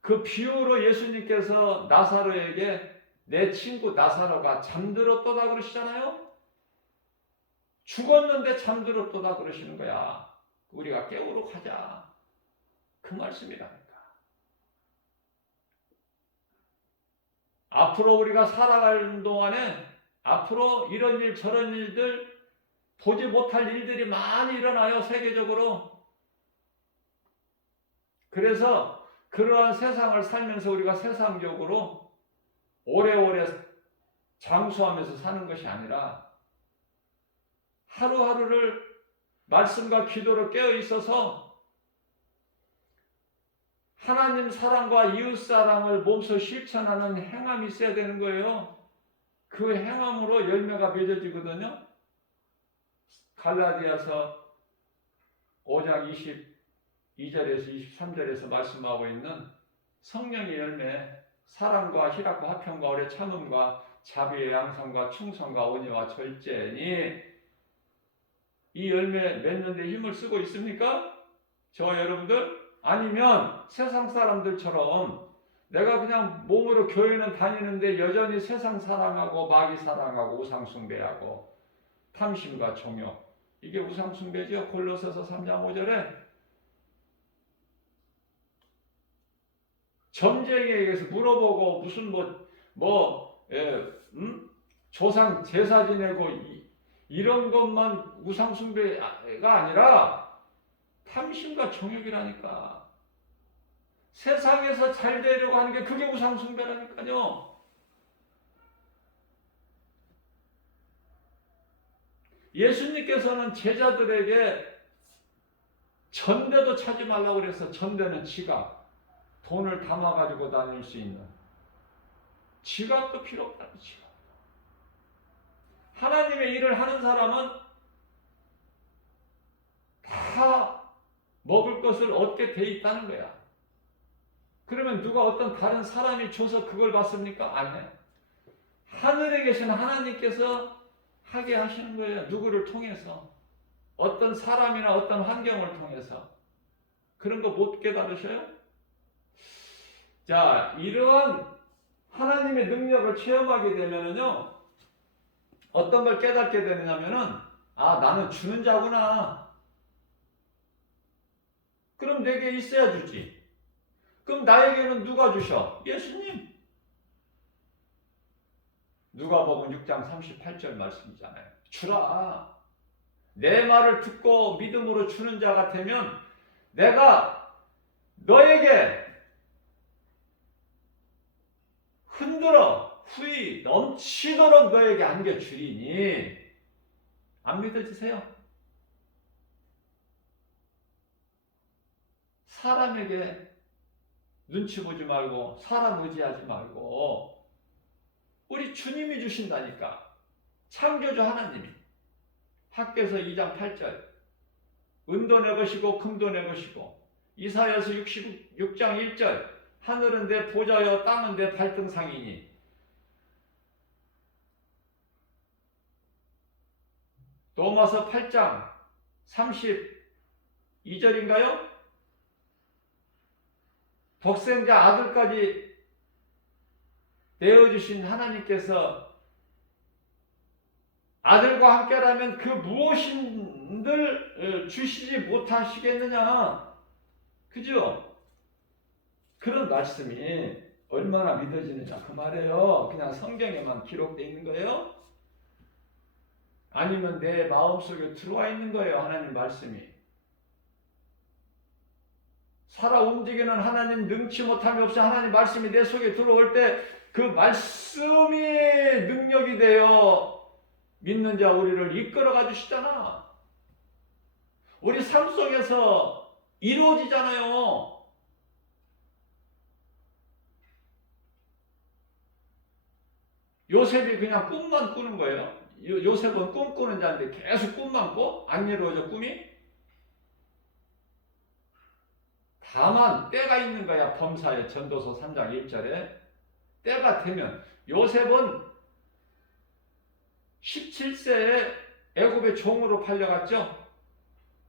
그 비유로 예수님께서 나사로에게 내 친구 나사로가 잠들었도다 그러시잖아요. 죽었는데 잠들었도다 그러시는 거야. 우리가 깨우러 가자. 그 말씀이라니까. 앞으로 우리가 살아가는 동안에 앞으로 이런 일 저런 일들 보지 못할 일들이 많이 일어나요. 세계적으로. 그래서 그러한 세상을 살면서 우리가 세상적으로 오래오래 장수하면서 사는 것이 아니라 하루하루를 말씀과 기도로 깨어 있어서 하나님 사랑과 이웃 사랑을 몸소 실천하는 행함이 있어야 되는 거예요. 그 행함으로 열매가 맺어지거든요. 갈라디아서 5장 22절에서 23절에서 말씀하고 있는 성령의 열매, 사랑과 희락과 화평과 오래 참음과 자비의 양성과 충성과 온유와 절제니 이 열매 맺는데 힘을 쓰고 있습니까? 저와 여러분들? 아니면 세상 사람들처럼 내가 그냥 몸으로 교회는 다니는데 여전히 세상 사랑하고 마귀 사랑하고 우상 숭배하고 탐심과 정욕, 이게 우상 숭배죠. 골로새서 3장 5절에 점쟁이에 의해서 물어보고 무슨 조상 제사 지내고 이런 것만 우상 숭배가 아니라 탐심과 정욕이라니까. 세상에서 잘 되려고 하는 게 그게 우상 숭배라니까요. 예수님께서는 제자들에게 전대도 차지 말라고 그래서 전대는 지갑, 돈을 담아가지고 다닐 수 있는 지갑도 필요 없다는 지갑. 하나님의 일을 하는 사람은 다 먹을 것을 얻게 돼 있다는 거야. 그러면 누가 어떤 다른 사람이 줘서 그걸 받습니까? 아니에요. 하늘에 계신 하나님께서 하게 하시는 거예요. 누구를 통해서. 어떤 사람이나 어떤 환경을 통해서. 그런 거 못 깨달으셔요? 자, 이러한 하나님의 능력을 체험하게 되면은요, 어떤 걸 깨닫게 되느냐면은, 아, 나는 주는 자구나. 그럼 내게 있어야 주지. 그럼 나에게는 누가 주셔? 예수님. 누가복음 6장 38절 말씀이잖아요. 주라. 내 말을 듣고 믿음으로 주는 자가 되면 내가 너에게 흔들어 후히 넘치도록 너에게 안겨주리니 안 믿어지세요? 사람에게 눈치 보지 말고 사람 의지하지 말고 우리 주님이 주신다니까. 창조주 하나님이. 학개서 2장 8절 은도 내 것이고 금도 내 것이고 이사야서 66장 1절 하늘은 내 보좌여 땅은 내 발등상이니. 로마서 8장 32절인가요? 독생자 아들까지 내어주신 하나님께서 아들과 함께라면 그 무엇인들 주시지 못하시겠느냐. 그죠? 그런 말씀이 얼마나 믿어지느냐 그 말이에요. 그냥 성경에만 기록되어 있는 거예요? 아니면 내 마음속에 들어와 있는 거예요. 하나님 말씀이. 살아 움직이는 하나님 능치 못함이 없이 하나님 말씀이 내 속에 들어올 때 그 말씀이 능력이 되어 믿는 자 우리를 이끌어가 주시잖아. 우리 삶 속에서 이루어지잖아요. 요셉이 그냥 꿈만 꾸는 거예요. 요셉은 꿈꾸는 자인데 계속 꿈만 꿔? 안 이루어져 꿈이? 다만 때가 있는 거야. 범사에 전도서 3장 1절에 때가 되면 요셉은 17세에 애굽의 종으로 팔려갔죠.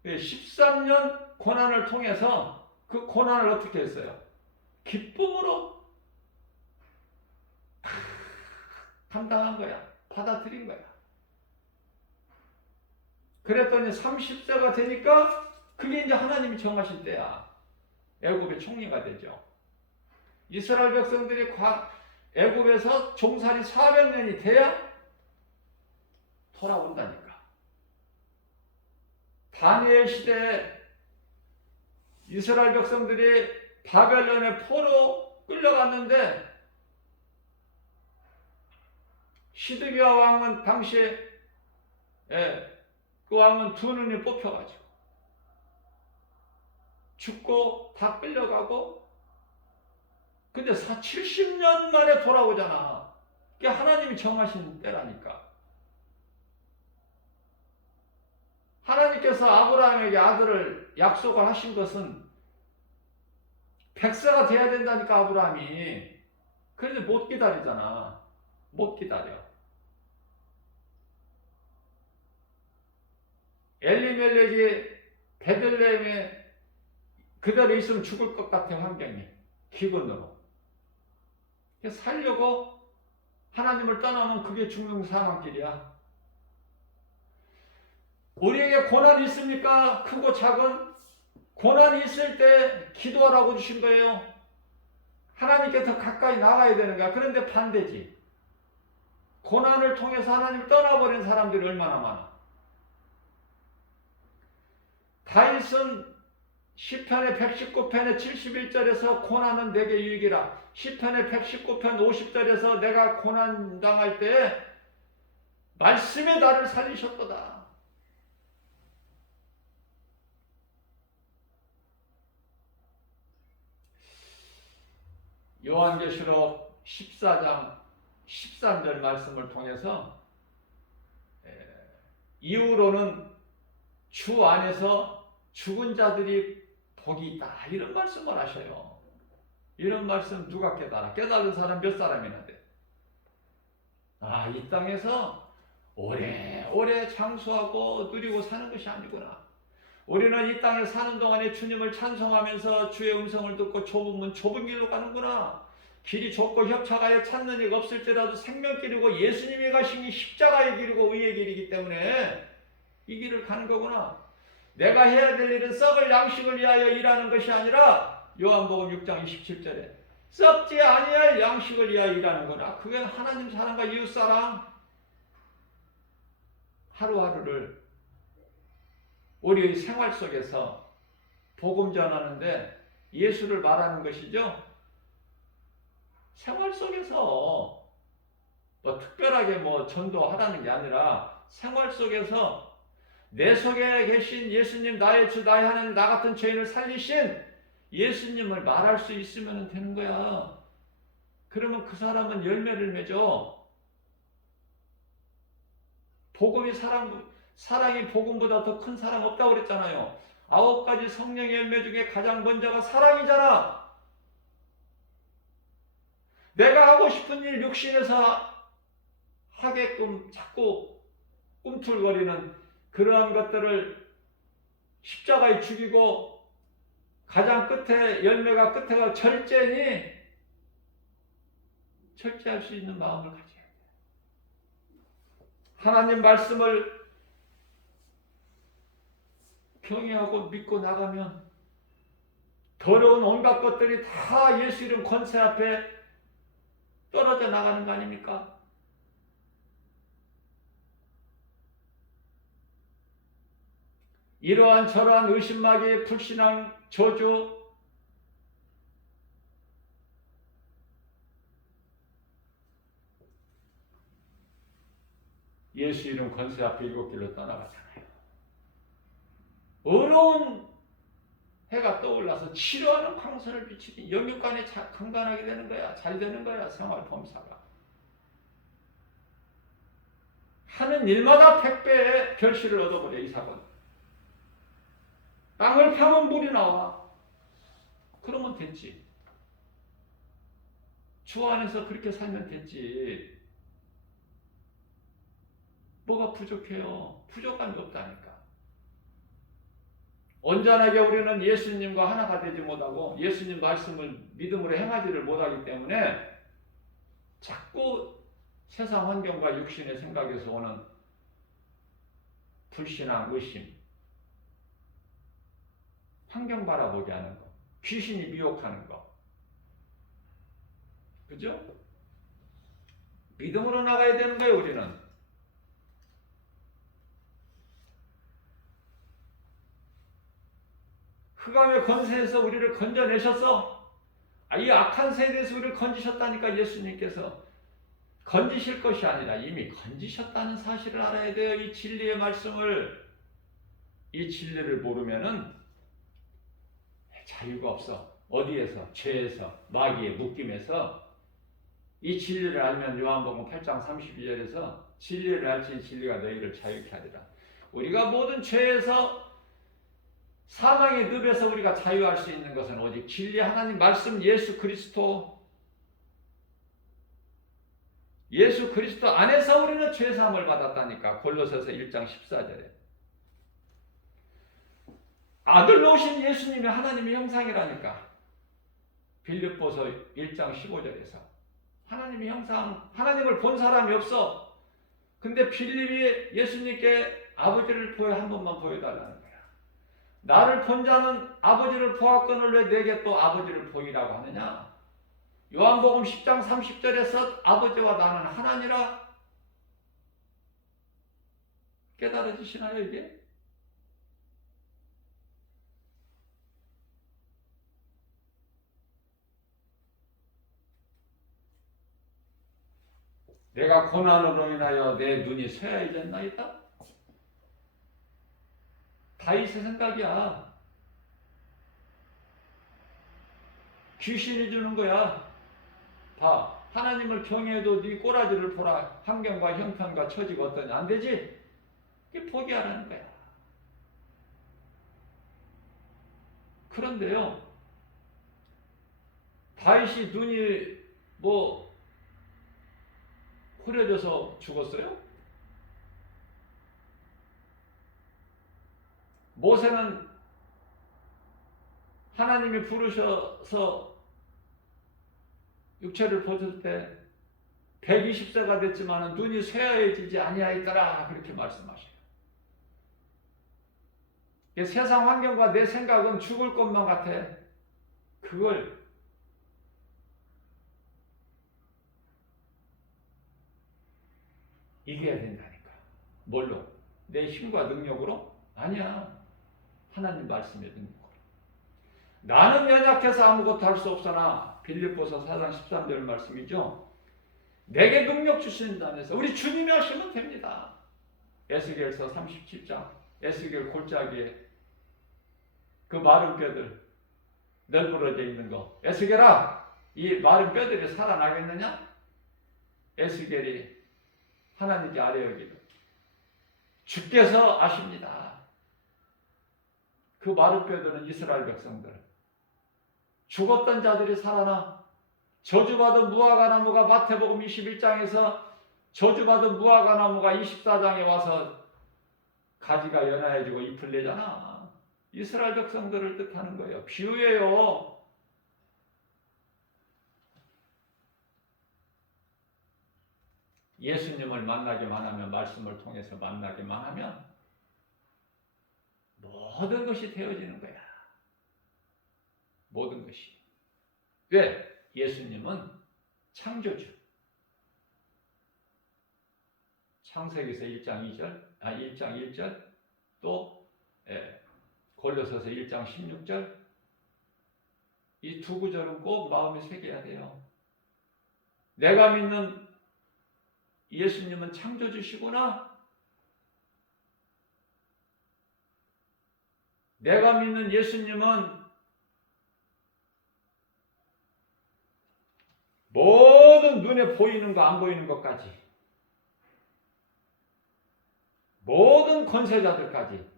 13년 고난을 통해서 그 고난을 어떻게 했어요? 기쁨으로 감당한 거야. 받아들인 거야. 그랬더니 30세가 되니까 그게 이제 하나님이 정하신 때야. 애굽의 총리가 되죠. 이스라엘 백성들이 애굽에서 종살이 400년이 돼야 돌아온다니까. 다니엘 시대에 이스라엘 백성들이 바벨론의 포로 끌려갔는데 시드기야 왕은 당시에 그 왕은 두 눈이 뽑혀가지고 죽고 다 끌려가고 근데 70년 만에 돌아오잖아. 그게 하나님이 정하신 때라니까. 하나님께서 아브라함에게 아들을 약속을 하신 것은 100세가 돼야 된다니까 아브라함이. 그런데 못 기다리잖아. 못 기다려. 엘리멜렉이 베들레헴에 그대로 있으면 죽을 것 같은 환경이 기근으로. 살려고 하나님을 떠나면 그게 죽는 사망길이야. 우리에게 고난이 있습니까? 크고 작은 고난이 있을 때 기도하라고 주신 거예요. 하나님께 더 가까이 나가야 되는 거야. 그런데 반대지. 고난을 통해서 하나님을 떠나버린 사람들이 얼마나 많아. 다윗은 시편의 119편의 71절에서 고난은 내게 유익이라. 시편의 119편 50절에서 내가 고난 당할 때 말씀에 나를 살리셨도다. 요한계시록 14장 13절 말씀을 통해서 이후로는 주 안에서 죽은 자들이 복이 있다. 이런 말씀을 하셔요. 이런 말씀 누가 깨달아? 깨달은 사람 몇 사람이나 돼? 이 땅에서 오래오래 장수하고 누리고 사는 것이 아니구나. 우리는 이 땅에 사는 동안에 주님을 찬송하면서 주의 음성을 듣고 좁은 문 좁은 길로 가는구나. 길이 좁고 협착하여 찾는 이가 없을지라도 생명길이고 예수님이 가신 이 십자가의 길이고 의의 길이기 때문에 이 길을 가는 거구나. 내가 해야 될 일은 썩을 양식을 위하여 일하는 것이 아니라 요한복음 6장 27절에 썩지 아니할 양식을 위하여 일하는 거나. 그게 하나님 사랑과 이웃사랑. 하루하루를 우리의 생활 속에서 복음 전하는데 예수를 말하는 것이죠. 생활 속에서 뭐 특별하게 뭐 전도하라는 게 아니라 생활 속에서 내 속에 계신 예수님, 나의 주, 나의 하나님, 나 같은 죄인을 살리신 예수님을 말할 수 있으면 되는 거야. 그러면 그 사람은 열매를 맺어. 복음이 사랑이 복음보다 더 큰 사랑 없다고 그랬잖아요. 9가지 성령의 열매 중에 가장 먼저가 사랑이잖아. 내가 하고 싶은 일 육신에서 하게끔 자꾸 꿈틀거리는 그러한 것들을 십자가에 죽이고 가장 끝에 열매가 끝에가 절제니 절제할 수 있는 마음을 가져야 돼. 하나님 말씀을 경외하고 믿고 나가면 더러운 온갖 것들이 다 예수 이름 권세 앞에 떨어져 나가는 거 아닙니까? 이러한 저러한 의심마귀, 불신앙, 저주, 예수 이름 권세 앞에 7길로 떠나가잖아요. 어려운 해가 떠올라서 치료하는 광선을 비치니 영육간에 강간하게 되는 거야. 잘 되는 거야. 생활 범사가. 하는 일마다 100배의 결실을 얻어버려. 이 사건. 땅을 파면 물이 나와. 그러면 됐지. 주 안에서 그렇게 살면 됐지. 뭐가 부족해요? 부족함이 없다니까. 온전하게 우리는 예수님과 하나가 되지 못하고 예수님 말씀을 믿음으로 행하지를 못하기 때문에 자꾸 세상 환경과 육신의 생각에서 오는 불신앙, 의심, 환경 바라보게 하는 것, 귀신이 미혹하는 것, 그죠? 믿음으로 나가야 되는 거예요, 우리는. 흑암의 권세에서 우리를 건져내셔서 이 악한 세대에서 우리를 건지셨다니까. 예수님께서 건지실 것이 아니라 이미 건지셨다는 사실을 알아야 돼요. 이 진리의 말씀을. 이 진리를 모르면은 자유가 없어. 어디에서? 죄에서, 마귀의 묶임에서. 이 진리를 알면 요한복음 8장 32절에서 진리를 알지니 진리가 너희를 자유케 하리라. 우리가 모든 죄에서 사망의 늪에서 우리가 자유할 수 있는 것은 오직 진리 하나님 말씀 예수 그리스도 안에서 우리는 죄사함을 받았다니까. 골로새서 1장 14절에. 아들로 오신 예수님이 하나님의 형상이라니까. 빌립보서 1장 15절에서. 하나님의 형상, 하나님을 본 사람이 없어. 근데 빌립이 예수님께 아버지를 한 번만 보여달라는 거야. 나를 본 자는 아버지를 보았거늘 왜 내게 또 아버지를 보이라고 하느냐. 요한복음 10장 30절에서 아버지와 나는 하나니라. 깨달아지시나요 이게? 내가 고난으로 인하여 내 눈이 쇠하여졌나이다? 다윗의 생각이야. 귀신이 주는 거야. 봐. 하나님을 경외해도 네 꼬라지를 보라. 환경과 형편과 처지가 어떠냐. 안 되지? 이게 포기하라는 거야. 그런데요. 다윗이 눈이 흐려져서 죽었어요? 모세는 하나님이 부르셔서 육체를 벗을 때 120세가 됐지만 눈이 쇠하여지지 아니하였더라 그렇게 말씀하셔요. 세상 환경과 내 생각은 죽을 것만 같아. 그걸 이겨야 된다니까. 뭘로? 내 힘과 능력으로? 아니야. 하나님 말씀의 능력으로. 나는 연약해서 아무것도 할 수 없으나 빌립보서 4장 13절 말씀이죠. 내게 능력 주신다면서 우리 주님이 하시면 됩니다. 에스겔서 37장, 에스겔 골짜기에 그 마른 뼈들 널브러져 있는 거. 에스겔아, 이 마른 뼈들이 살아나겠느냐? 에스겔이 하나님께 아뢰었기를 주께서 아십니다. 그 마른 뼈들은 이스라엘 백성들. 죽었던 자들이 살아나. 저주받은 무화과 나무가 마태복음 21장에서 저주받은 무화과 나무가 24장에 와서 가지가 연하여지고 잎을 내잖아. 이스라엘 백성들을 뜻하는 거예요. 비유예요. 예수님을 만나기만 하면, 말씀을 통해서 만나기만 하면 모든 것이 되어지는 거야. 모든 것이. 왜? 예수님은 창조주. 창세기서 1장 1절, 또 골로새서 1장 16절, 이 두 구절은 꼭 마음에 새겨야 돼요. 내가 믿는 예수님은 창조주시구나. 내가 믿는 예수님은 모든 눈에 보이는 거 안 보이는 것까지, 모든 권세자들까지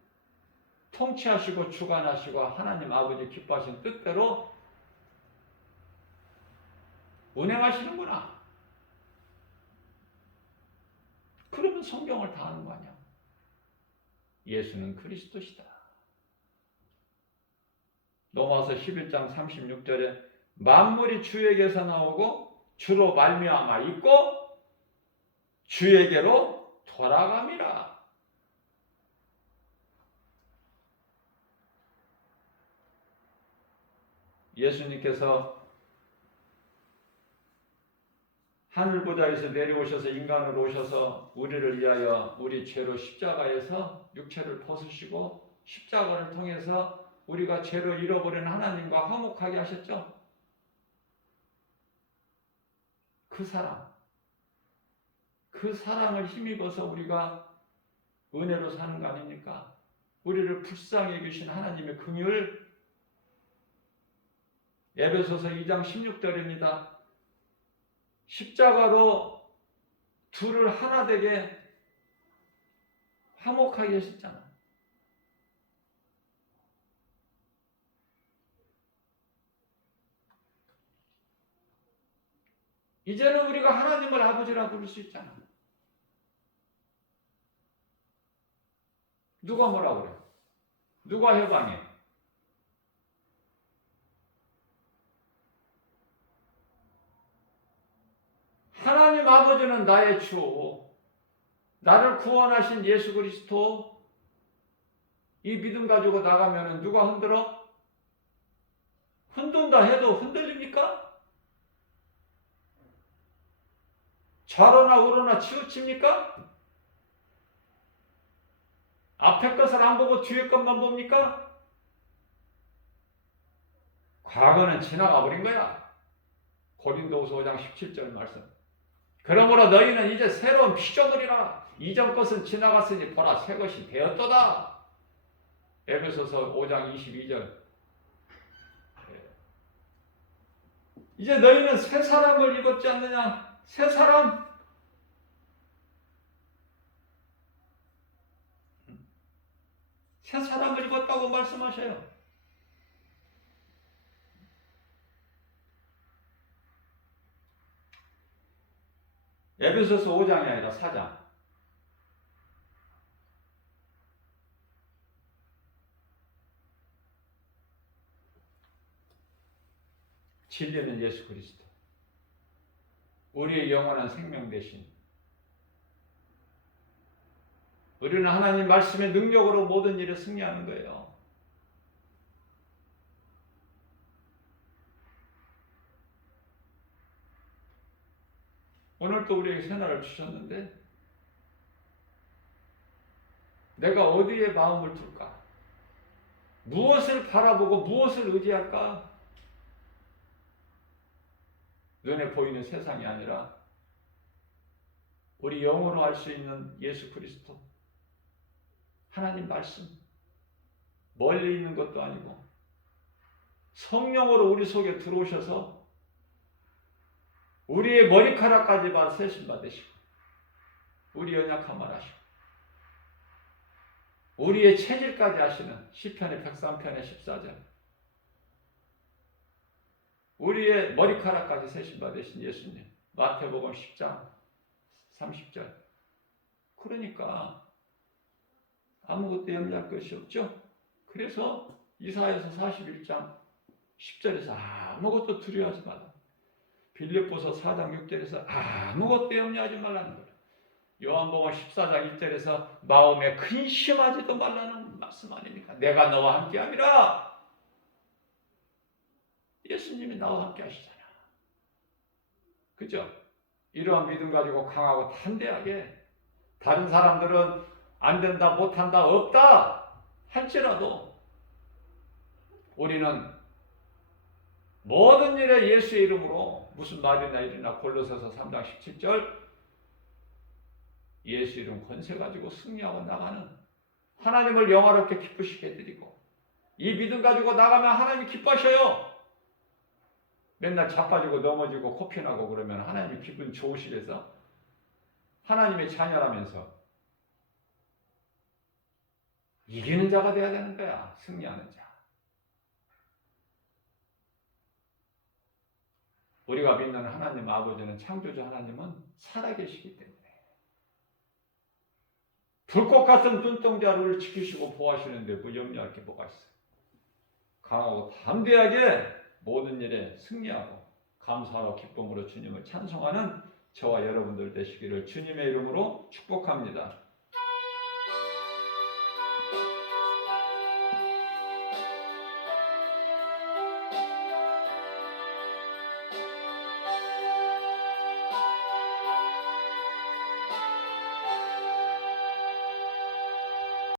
통치하시고 주관하시고 하나님 아버지 기뻐하신 뜻대로 운행하시는구나. 그러면 성경을 다 아는 거 아니야. 예수는 그리스도시다. 넘어와서 11장 36절에 만물이 주에게서 나오고 주로 말미암아 있고 주에게로 돌아감이라. 예수님께서 하늘보좌에서 내려오셔서 인간으로 오셔서 우리를 위하여 우리 죄로 십자가에서 육체를 벗으시고 십자가를 통해서 우리가 죄로 잃어버린 하나님과 화목하게 하셨죠. 그 사랑, 그 사랑을 힘입어서 우리가 은혜로 사는 거 아닙니까? 우리를 불쌍히 여기신 하나님의 긍휼. 에베소서 2장 16절입니다. 십자가로 둘을 하나 되게 화목하게 하셨잖아. 이제는 우리가 하나님을 아버지라 부를 수 있잖아. 누가 뭐라 그래? 누가 해방해? 하나님 아버지는 나의 주, 나를 구원하신 예수 그리스도, 이 믿음 가지고 나가면 누가 흔들어? 흔든다 해도 흔들립니까? 좌로나 우로나 치우칩니까? 앞에 것을 안 보고 뒤에 것만 봅니까? 과거는 지나가 버린 거야. 고린도후서 5장 17절 말씀. 그러므로 너희는 이제 새로운 피조물이라. 이전 것은 지나갔으니 보라 새 것이 되었도다. 에베소서 5장 22절. 이제 너희는 새 사람을 입었지 않느냐? 새 사람. 새 사람을 입었다고 말씀하셔요. 에베소서 5장이 아니라 4장. 진리는 예수 그리스도. 우리의 영원한 생명 대신. 우리는 하나님 말씀의 능력으로 모든 일에 승리하는 거예요. 오늘 또 우리에게 새날을 주셨는데 내가 어디에 마음을 둘까? 무엇을 바라보고 무엇을 의지할까? 눈에 보이는 세상이 아니라 우리 영으로 알 수 있는 예수 그리스도, 하나님 말씀. 멀리 있는 것도 아니고 성령으로 우리 속에 들어오셔서 우리의 머리카락까지 세심 받으시고 우리 연약함을 하시고 우리의 체질까지 하시는 시편의 103편의 14절 우리의 머리카락까지 세심 받으신 예수님 마태복음 10장 30절 그러니까 아무것도 염려할 것이 없죠. 그래서 이사야서 41장 10절에서 아무것도 두려워하지 말라. 빌립보서 4장 6절에서 아무것도 염려하지 말라는 거예요. 요한복음 14장 1절에서 마음에 근심하지도 말라는 말씀 아닙니까? 내가 너와 함께함이라. 예수님이 나와 함께 하시잖아. 그죠? 이러한 믿음 가지고 강하고 담대하게 다른 사람들은 안 된다, 못한다, 없다 할지라도 우리는 모든 일에 예수의 이름으로 무슨 말이나 일이나 골로새서 3장 17절 예수 이름 권세 가지고 승리하고 나가는 하나님을 영화롭게 기쁘시게 해드리고 이 믿음 가지고 나가면 하나님이 기뻐하셔요. 맨날 자빠지고 넘어지고 코피나고 그러면 하나님이 기분 좋으시겠어? 하나님의 자녀라면서 이기는 자가 돼야 되는 거야. 승리하는 자. 우리가 믿는 하나님 아버지는 창조주 하나님은 살아계시기 때문에 불꽃 같은 눈동자를 지키시고 보호하시는데 뭐 염려할 게 뭐가 있어요. 강하고 담대하게 모든 일에 승리하고 감사와 기쁨으로 주님을 찬송하는 저와 여러분들 되시기를 주님의 이름으로 축복합니다.